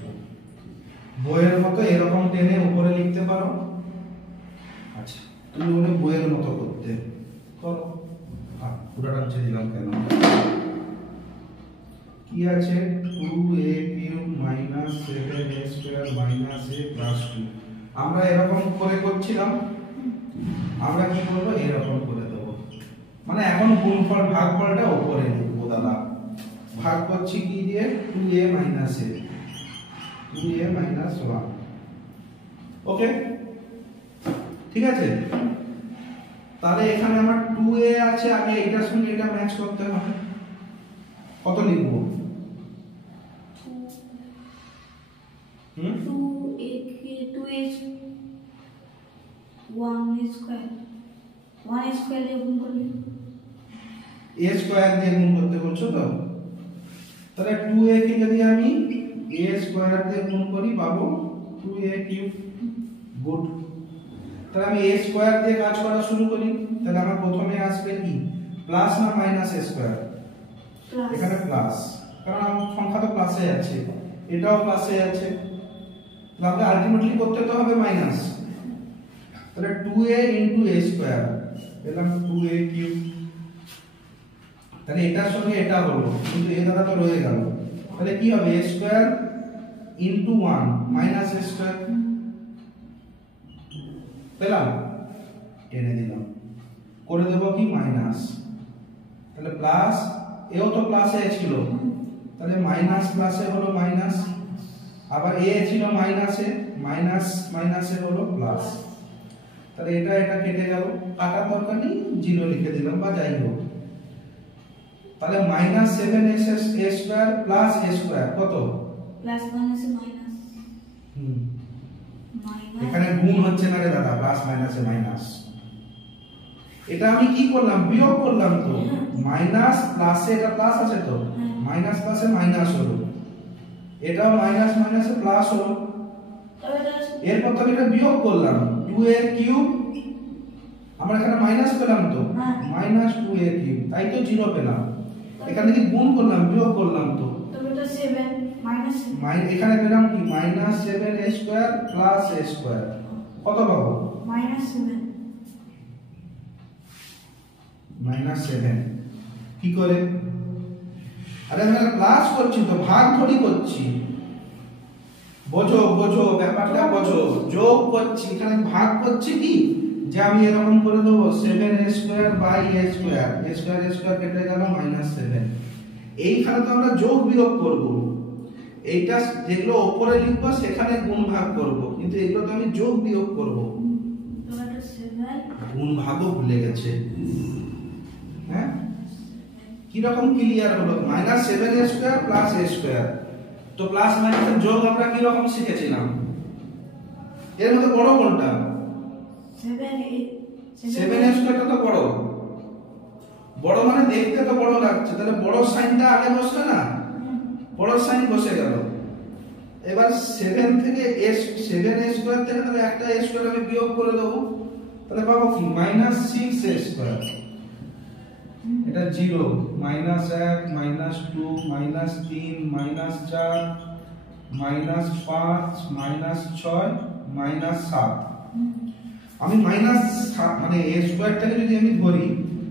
2, বইয়ের মতো এরকম টেনে উপরে লিখতে পারো, আচ্ছা তুমি বলে বইয়ের মতো করতে করো, পুরোটা মুছে দিলাম কেন, কি আছে 2a³ - 7a² - a + 2, আমরা এরকম করে করছিলাম, আমরা কি করব এরকম করে দেব, মানে এখন গুণফল ভাগফলটা উপরে লিখবো দাদা, ভাগ করছি কি দিয়ে 2a - a 2a - 1, ওকে ঠিক আছে, তাহলে এখানে আমার 2a আছে, আগে এটার সঙ্গে এটা ম্যাচ করতে হবে, কত লিখবো 2a 1 স্কয়ার দিয়ে গুণ করলে a স্কয়ার দিয়ে গুণ করতে বলছো তো, তাহলে 2a কে যদি আমি a স্কয়ার দিয়ে গুণ করি পাবো 2a³, গুড, তাহলে আমি a স্কয়ার দিয়ে কাজ করা শুরু করি, তাহলে আমার প্রথমে আসবে কি প্লাস না মাইনাস a স্কয়ার, এখানে প্লাস, কারণ আমার সংখ্যা তো প্লাসে আছে, এটাও প্লাসে আছে, তাহলে আলটিমেটলি করতে তো হবে মাইনাস, তাহলে 2a * a স্কয়ার পেলাম 2a³, তাহলে এটার সঙ্গে এটা হলো, কিন্তু এ দ্বারা তো রয়ে গেল, তাহলে কি হবে a স্কয়ার * 1 - a স্কয়ার, পেলাম, টেনে দিলাম, করে দেব কি মাইনাস, তাহলে প্লাস, এও তো প্লাসে ছিল, তাহলে মাইনাস প্লাসে হলো মাইনাস, আবার এ ছিল মাইনাসে, মাইনাস মাইনাসে হলো প্লাস, তাহলে এটা এটা কেটে গেল, কাটার দরকার নেই, 0 লিখে দিলাম বা যাই হোক, তাহলে -7a² + a² কত প্লাস মাইনাসে মাইনাস এখানে গুণ হচ্ছে না রে দাদা, প্লাস মাইনাসে মাইনাস, এটা আমি কি করলাম বিয়োগ করলাম তো, মাইনাস প্লাসে এটা প্লাস আছে তো, মাইনাস প্লাসে মাইনাস হলো, এটাও মাইনাস মাইনাসে প্লাস হলো, এরপর তো এটা বিয়োগ করলাম 2a³ আমরা এখানে মাইনাস পেলাম তো, মাইনাস 2a³ তাই তো 0 পেলাম। এখানে কি গুণ করলাম বিয়োগ করলাম তো, তবে তো 7 মাইনাস এখানে পেলাম কি মাইনাস 7a² প্লাস a², কত পাবো মাইনাস 7। মাইনাস 7 কি করে, আরে আমরা প্লাস করছি তো, ভাগ থোড়ি করছি, বোঝো বোঝো ব্যাপারটা বোঝো, যোগ করছি, এখানে ভাগ করছি কি, যে আমি এরকম করে দেবো 7a² কেটে গেল -7। এইখানে তো আমরা যোগ বিয়োগ করব, এইটা যেগুলো উপরে লিখবো সেখানে গুণ ভাগ করব, কিন্তু এগুলো তো আমি যোগ বিয়োগ করব, তবে তো 7 গুণ ভাগও ভুলে গেছে। হ্যাঁ কি রকম ক্লিয়ার হলো, -7a² প্লাস a², তো প্লাস মাইনাসের যোগ আমরা কি রকম শিখেছিলাম, এর মধ্যে বড় কোনটা 7a² তো বড়, বড় মানে দেখতে তো বড় লাগছে, তাহলে বড় সাইনটা আগে বসবে না, বড় সাইন বসে গেল। এবার 7 থেকে 7a² থেকে তাহলে একটা a² আমি বিয়োগ করে দেবো, তাহলে পাবো কি -6a², এটা 0, -1 -2 -3 -4 -5 -6 -7। আমি -7 মানে a²টাকে যদি আমি ধরি,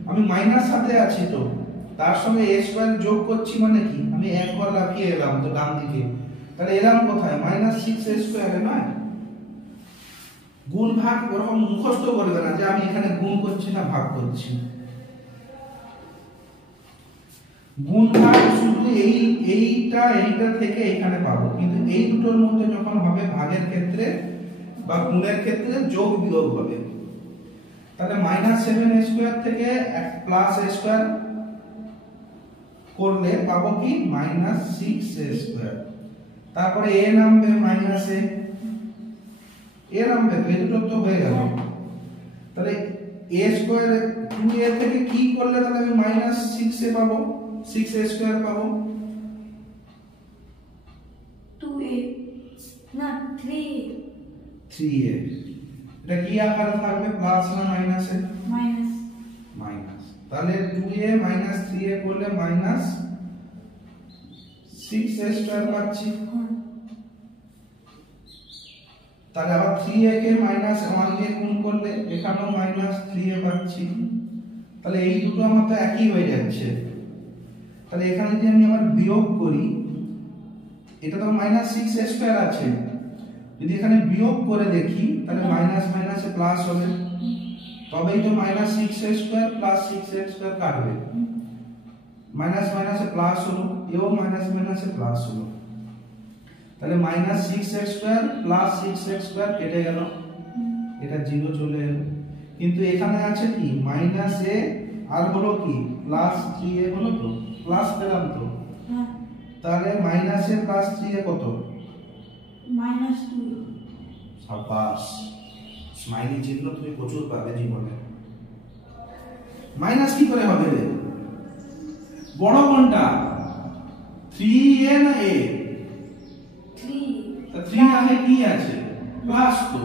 আমি -7 আছি তো, তার সঙ্গে a² যোগ করছি মানে কি, আমি একবার লাফিয়ে এলাম তো ডান দিকে, তাহলে এলাম কোথায় -6a² নয়। গুণ ভাগ ওরকম মুখস্থ করবে না যে আমি এখানে গুণ করছি না ভাগ করছি, গুণ ভাগ শুধু এইটা থেকে এখানে পাবো, কিন্তু এই দুটোর মধ্যে যখন হবে ভাগের ক্ষেত্রে বা গুণের ক্ষেত্রে যোগ বিয়োগ হবে। তাহলে -7a² থেকে প্লাস a² করলে পাবো কি -6a², তারপরে a নামবে a নামবে, এই দুটো তো হয়ে গেল। তাহলে a² 2a থেকে কি করলে তাহলে আমি -6a পাবো, 6a² পাবো, 2a না 3a। এটা কি আকারে থাকবে, প্লাস না মাইনাসে, মাইনাস, মাইনাস, তাহলে 2a - 3a করলে -6a² পাচ্ছি। তাহলে আবার 3a কে -1 দিয়ে গুণ করলে এখানেও -3a পাচ্ছি, তাহলে এই দুটো আমার তো একই হয়ে যাচ্ছে। তাহলে এখানে যদি আমি আবার বিয়োগ করি, এটা তো -6a² আছে, যদি এখানে বিয়োগ করে দেখি তাহলে মাইনাস মাইনাসে প্লাস হবে, তবেই তো -6a² প্লাস 6a² কাটবে, মাইনাস মাইনাসে প্লাস হলো, এও মাইনাস মাইনাসে প্লাস হলো, তাহলে -6a² প্লাস 6a² কেটে গেল, এটা 0 চলে এলো। কিন্তু এখানে আছে কি -a আর হলো কি +3a, হলো তো প্লাস পেলাম তো, তাহলে -a প্লাস 3a কত, -2। সাবাস, স্মাইলি চিহ্ন তুমি প্রচুর পাবে জীবনে। মাইনাস কি করে হবে রে, বড় কোনটা 3a না a, 3 আগে কি আছে প্লাস, তো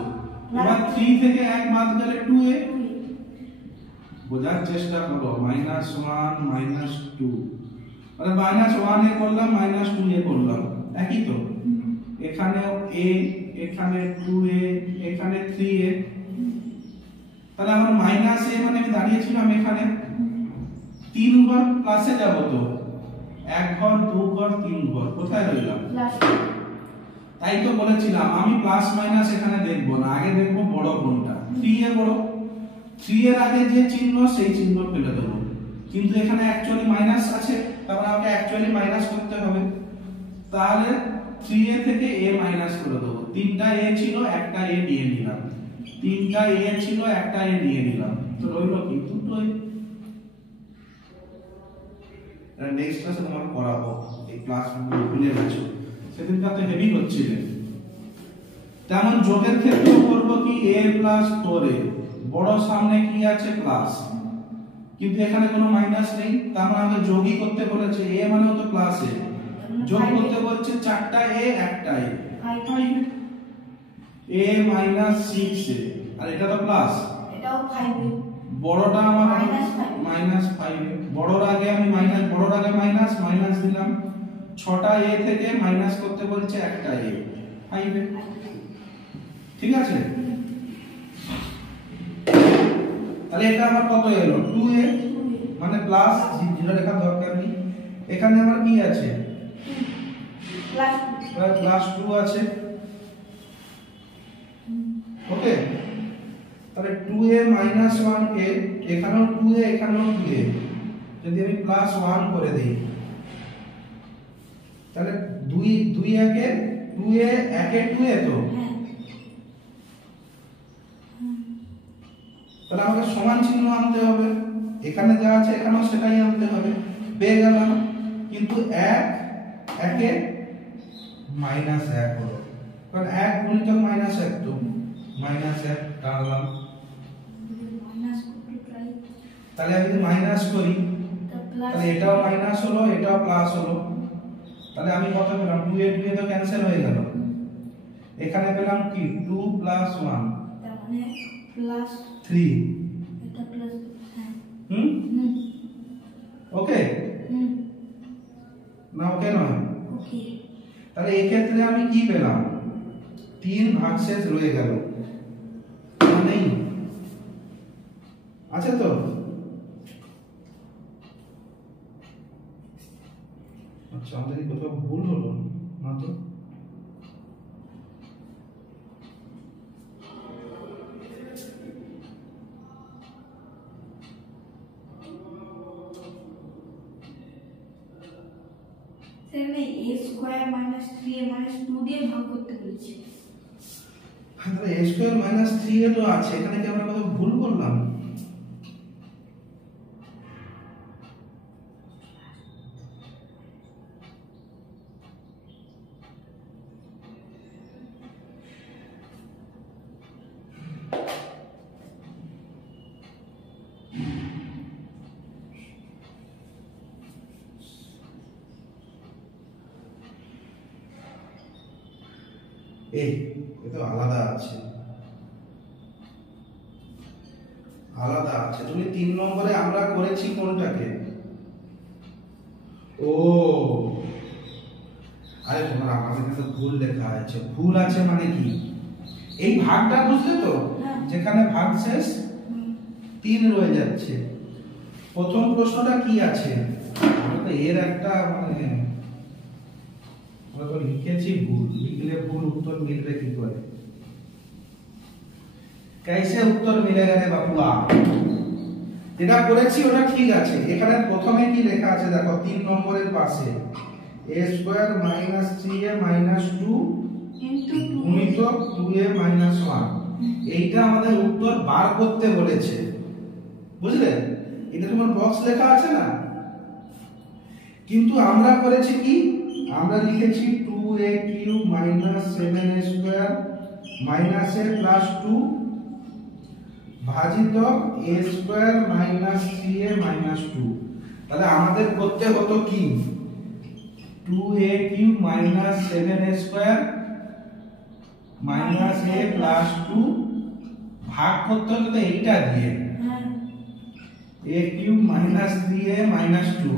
এবার 3 থেকে 1 বাদ গেলে 2a, বোঝার চেষ্টা করো, -1 -2, মানে -1 এ করলাম -2 এ করলাম, একই তো, এখানেও a, এখানে 2a, এখানে 3a, তাহলে আমার -a মানে আমি দাঁড়িয়েছিলাম এখানে 3 ঘর প্লাসে যাব তো, 1 ঘর 2 ঘর 3 ঘর, কোথায় রইলাম, তাই তো বলেছিলাম আমি প্লাস মাইনাস এখানে দেখবো না, আগে দেখবো বড় কোনটা, 3a বড়, 3 এর আগে যে চিহ্ন সেই চিহ্ন ফেলে দেবো, কিন্তু এখানে অ্যাকচুয়ালি মাইনাস আছে, তারপরে আমাকে অ্যাকচুয়ালি মাইনাস করতে হবে, তাহলে 3a থেকে a মাইনাস করে দেবো, 3টা a ছিল একটা a নিয়ে নিলাম, 3টা a ছিল একটা a নিয়ে নিলাম, তো রইলো কি দুটোই। নেক্সট ক্লাসে তোমাকে পড়াবো, এই ক্লাসগুলো ভুলে গেছো, সেদিনটা তো হেভি হচ্ছিল। তেমন যোগের ক্ষেত্রে করব কি a প্লাস 4a, বড় সামনে কি আছে প্লাস, কিন্তু এখানে কোনো মাইনাস নেই, তার মানে আমাকে যোগই করতে বলেছে, a মানে তো প্লাস a, যোগ করতে বলছে 4টা a একটা a, a - 6a, আর এটা তো প্লাস, এটাও 5a, বড়টা আমার -5 বড়র আগে আমি মাইনাস দিলাম। 6টা a থেকে মাইনাস করতে বলছে একটা a 5 এ। ঠিক আছে, তাহলে এটা আমার কত এলো 2a, মানে প্লাস, জিরো লেখার দরকার নেই। এখানে আমার কি আছে প্লাস 2 আছে। ওকে, তাহলে 2a মাইনাস 1 কে এখানেও 2a এখানেও 2a যদি আমি প্লাস 1 করে দেই, তাহলে 2 একে 2a একে 2a তো, তাহলে আমাকে সমান চিহ্ন আনতে হবে। এখানে যা আছে এখানেও সেটাই আনতে হবে। পেয়ে গেলাম, কিন্তু 1 একে মাইনাস 1 হলো, কারণ 1 গুণিতক মাইনাস 1 তো মাইনাস 1 টানলাম। তাহলে আমি যদি মাইনাস করি তাহলে এটাও মাইনাস হলো, এটাও প্লাস হলো। তাহলে আমি কত পেলাম 2a 2a তো ক্যান্সেল হয়ে গেল। এখানে পেলাম কি 2 প্লাস 1 তার মানে প্লাস 3। এটা প্লাস ওকে না, ওকে নয়? ওকে। তাহলে এই ক্ষেত্রে আমি কি পেলাম 3 ভাগশেষ রয়ে গেল, নেই আছে তো? আচ্ছা, আমাদের কোথাও ভুল হলো না তো? সেখানে a square minus 3a minus 2 দিয়ে ভাগ করতে বলেছি। তাহলে a স্কয়ার মাইনাস 3a তো আছে, এখানে কি আমরা কোথাও ভুল করলাম? এটা আলাদা আছে, আলাদা আছে। তুমি 3 নম্বরে আমরা করেছি কোনটাকে? ও আরে তোমার আমাদের কাছে ভুল লেখা আছে। ভুল আছে মানে কি, এই ভাগটা বুঝলে তো, যেখানে ভাগশেষ 3 রয়ে যাচ্ছে। প্রথম প্রশ্নটা কি আছে, আমরা তো এর একটা মানে আমরা তো লিখেছি ভুল, লিখলে ভুল উত্তর মিলবে কি করে? कैसे उत्तर मिलेगा रे बाबुआ? যেটা করেছি ওটা ঠিক আছে। এখানে প্রথমে কি লেখা আছে দেখো 3 নম্বরের পাশে a square minus 3a minus 2 গুণিতক 2a মাইনাস 1। এইটা আমাদের উত্তর বার করতে বলেছে, বুঝলে? এটা তোমার বক্স লেখা আছে না, কিন্তু আমরা করেছি কি, আমরা লিখেছি 2a cube minus 7a square minus a plus 2 ভাজিতক a square minus 3a minus 2। তাহলে আমাদের করতে হতো কি 2a cube minus 7a square minus a plus 2 ভাগ করতে হতো তো এইটা দিয়ে a cube minus 3a minus 2,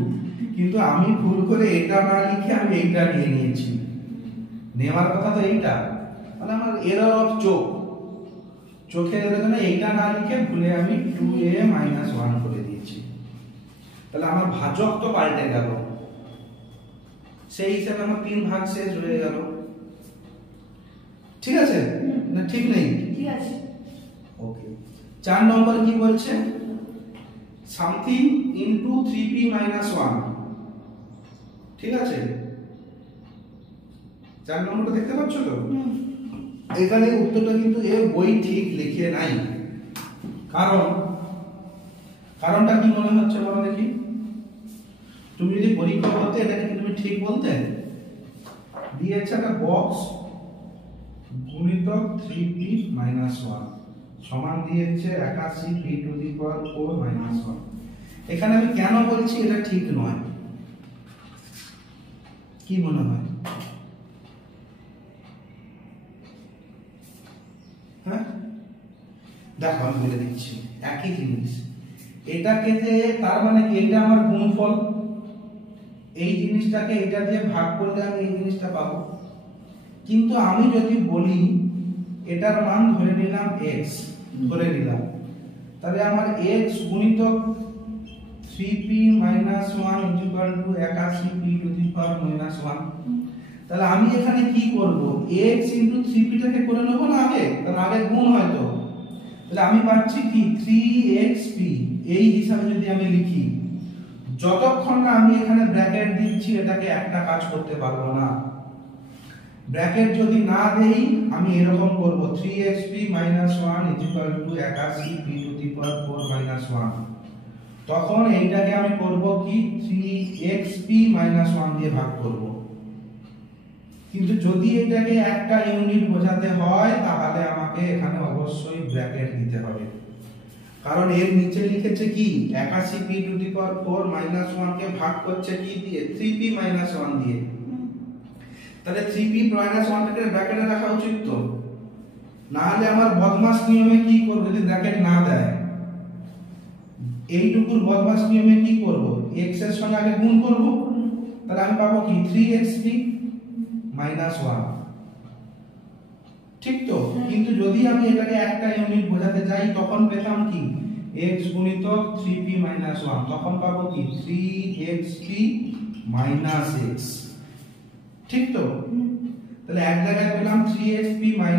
কিন্তু আমি ভুল করে এটা না লিখে আমি এইটা নিয়ে নিয়েছি। নেওয়ার কথা তো এইটা, মানে আমার এরর অফ চোখের জন্য এইটা না লিখে ভুলে আমি 2a মাইনাস 1 করে দিয়েছি। তাহলে আমার ভাজক তো পাল্টে গেল, সেই হিসাবে আমার 3 ভাগ শেষ হয়ে গেল। ঠিক আছে না? ঠিক নেই? ঠিক আছে। ওকে, 4 নম্বর কি বলছে, সামথিং ইনটু 3p মাইনাস 1। ঠিক আছে, 4 নম্বরটা দেখতে পাচ্ছ তো? এখানে উত্তরটা কিন্তু এর বই ঠিক লিখে নাই। কারণটা কি মনে হচ্ছে বলো দেখি? তুমি যদি পরীক্ষা করতে এটাকে তুমি ঠিক বলতে, দিয়েছে একটা বক্স গুণিতক 3p মাইনাস 1 সমান দিয়েছে 81p two the power 4 minus 1। এখানে আমি কেন বলছি এটা ঠিক নয়, কি মনে হয়? হ্যাঁ, দেখো আমি বলে দিচ্ছি একই জিনিস। এটাকে যে তার মানে কি এটা আমার গুণফল, এই জিনিসটাকে এটা দিয়ে ভাগ করলে আমি এই জিনিসটা পাবো। কিন্তু আমি যদি বলি এটার মান ধরে নিলাম x, ধরে নিলাম, তাহলে আমার x গুণিতক 3p - 1 81p টু দি পাওয়ার -1। তাহলে আমি এখানে কি করব, x * 3p টাকে করে নেব না আগে, তাহলে আগে গুণ হয় তো। তাহলে আমি পাচ্ছি কি 3xp, এই হিসাবে যদি আমি লিখি, যতক্ষণ না আমি এখানে ব্র্যাকেট দিচ্ছি এটাকে একটা কাজ করতে পারবো না। ব্র্যাকেট যদি না দেই আমি এরকম করব 3xp - 1 81p two the power 4 - 1। তখন এইটাকে আমি করব কি 3xp - 1 দিয়ে ভাগ করব। কিন্তু যদি এটাকে একটা ইউনিট বোঝাতে হয় তাহলে আমাকে এখানে অবশ্যই ব্র্যাকেট দিতে হবে, কারণ এর নিচে লিখেছে কি 81p টু দি পাওয়ার 4 - 1 কে ভাগ করছে কি দিয়ে 3p - 1 দিয়ে। তাহলে 3p - 1 টাকে ব্র্যাকেটে রাখা উচিত তো, না হলে আমার বদমাশ নিয়মে কি করব, যদি ব্র্যাকেট না দেয় এইটুকুর বদমাশ নিয়মে কি করব, x এর সঙ্গে আগে গুণ করব, তাহলে আমি পাবো কি 3xp - 1। ঠিক তো? কিন্তু যদি আমি এটাকে একটা ইউনিট বোঝাতে যাই তখন পেতাম কি x গুণিতক 3p - 1, তখন পাবো কি 3xp - x। ঠিক তো? তাহলে এক জায়গায় পেলাম 3xp - 1,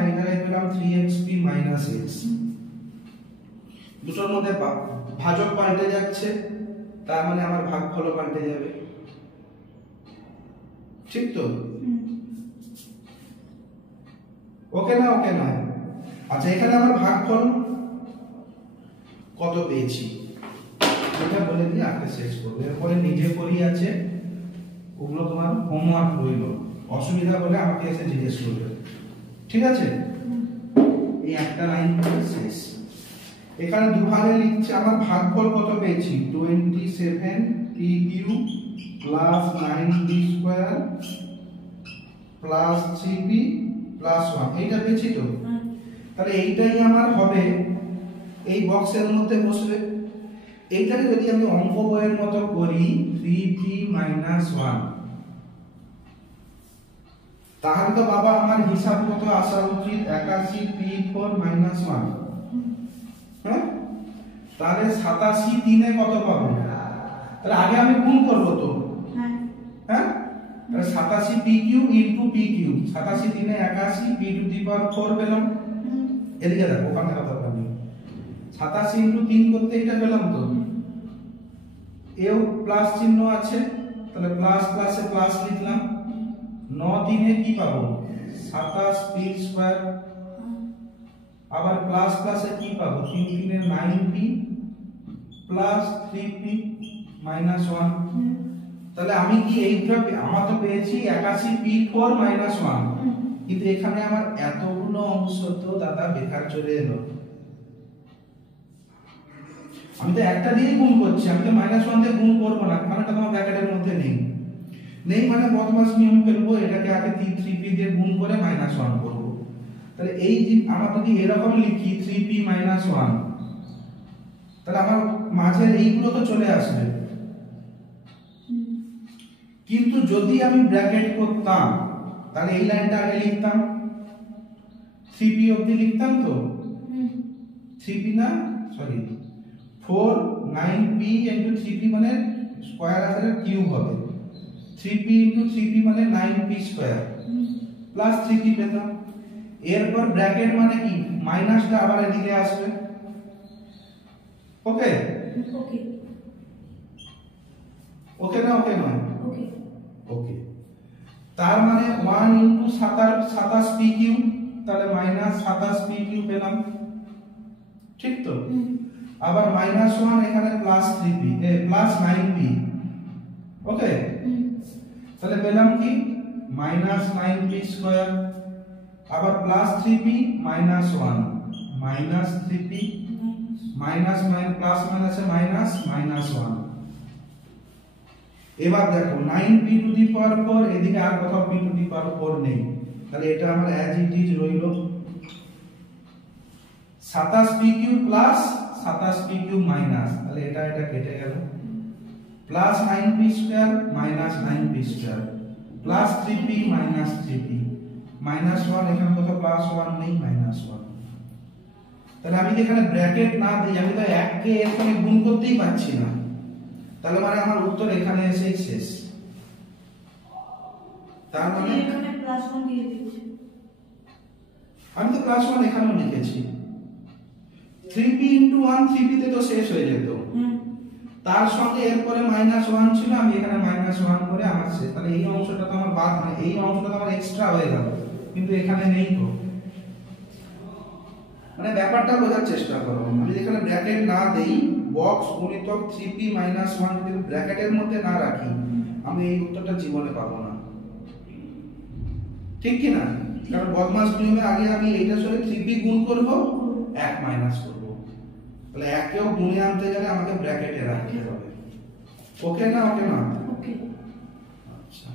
এক জায়গায় পেলাম 3xp - x। দুটোর মধ্যে ভাজক পাল্টে যাচ্ছে, তার মানে আমার ভাগফলও পাল্টে যাবে। ঠিক তো? ওকে না? ওকে না? আচ্ছা, এখানে আমার ভাগফল কত পেয়েছি এটা বলে দিয়ে আগে শেষ করব। এরপরে নিজে করি আছে, ওগুলো তোমার হোমওয়ার্ক রইল, অসুবিধা হলে আমাকে এসে জিজ্ঞেস করবে। ঠিক আছে? এই একটা লাইন শেষ। এখানে দুভাগে লিখছে, আমার ভাগফল কত পেয়েছি 27pq plus 9p² plus 3p plus 1, এইটা পেয়েছি তো। তাহলে এইটাই আমার হবে এই বক্সের মধ্যে বসবে। এইটাকে যদি আমি অঙ্ক বইয়ের মতো করি 3p - 1, তাহলে তো বাবা আমার হিসাব কত আসা উচিত 81p4 - 1। হ্যাঁ, তাহলে 87 3 এ কত পাবো, তাহলে আগে আমি গুণ করব তো। হ্যাঁ, তাহলে 87pq * pq, 87 3 এ 81 p টু দি পাওয়ার 4 পেলাম। এদিকে দেখো, ওখানে কথা বলি 87 * 3 করতে এটা পেলাম তো। এও প্লাস চিহ্ন আছে, তাহলে প্লাস প্লাসে প্লাস লিখলাম। 9 3 এ কি পাবো 27p², আবার প্লাস প্লাসে কি পাবো 3 3 এ 9p প্লাস 3p - 1। তাহলে আমি কি এইটা আমার তো পেয়েছি 81p4 - 1, কিন্তু এখানে আমার এতগুলো অংশ তো দাদা বেকার চলে এলো। আমি তো একটা দিয়ে গুণ করছি, আমি তো -1 দিয়ে গুণ করব না, কারণ এটা তোমার ব্র্যাকেটের মধ্যে নেই। মানে বদমাশ নিয়ম ফেলবো, এটাকে আগে 3p দিয়ে গুণ করে -1 করব। তাহলে এই যে আমরা যদি এরকম লিখি 3p - 1, তাহলে আমার মাঝের এইগুলো তো চলে আসবে। কিন্তু যদি আমি ব্র্যাকেট করতাম তাহলে এই লাইনটা আগে লিখতাম, 3p অবধি লিখতাম তো। 3p না, সরি 4 9p * 3p মানে স্কয়ার আকারের কিউব হবে। 3p * 3p মানে 9p² প্লাস 3p পেতাম। এরপর ব্র্যাকেট মানে কি মাইনাসটা আবার এদিকে আসবে। ওকে? ওকে। ওকে না? ওকে নয়? ওকে। ওকে। তার মানে 1 * 27pq, তাহলে -27pq পেলাম। ঠিক তো? আবার -1 এখানে প্লাস 3p প্লাস 9p। ওকে, তাহলে পেলাম কি -9p², আবার plus 3p - 1 -3p minus plus মাইনাসে মাইনাস -1। এবার দেখো 9p টু দি পাওয়ার 4, এদিকে আর কোথাও p টু দি পাওয়ার 4 নেই, তাহলে এটা আমার অ্যাজ ইট ইজ রইল। 27p cube plus 27p cube minus, তাহলে এটা কেটে গেল, plus 9p square minus 9p square plus 3p minus 3p minus 1, এখানে কত প্লাস 1 নেই মাইনাস 1। তাহলে আমি এখানে ব্র্যাকেট না দিই, আমি তো 1 কে এর সঙ্গে গুণ করতেই পাচ্ছি না, তাহলে মানে আমার উত্তর এখানে এসেই শেষ। তার মানে এখানে প্লাস 1 দিয়ে দিয়েছি, আমি তো প্লাস 1 এখানেও লিখেছি, 3p * 1 3p তে তো শেষ হয়ে যেত, তার সঙ্গে এরপরে মাইনাস 1 ছিল, আমি এখানে মাইনাস 1 করে আমার শেষ। তাহলে এই অংশটা তো আমার বাদ, মানে এই অংশটা তো আমার এক্সট্রা হয়ে গেল, কিন্তু এখানে নেই তো। মানে ব্যাপারটা বোঝার চেষ্টা করো, আমি এখানে ব্র্যাকেট না দেই, বক্স গুণিতক 3p - 1 যদি ব্র্যাকেটের মধ্যে না রাখি, আমি এই উত্তরটা জীবনে পাবো না, ঠিক কি না? কারণ বদমাস নিয়মে আগে আমি এইটার সঙ্গে 3p গুণ করব, 1 মাইনাস করব, তাহলে 1 কেও গুণে আনতে গেলে আমাকে ব্র্যাকেটে রাখতে হবে। ওকে না? ওকে না? ওকে। আচ্ছা।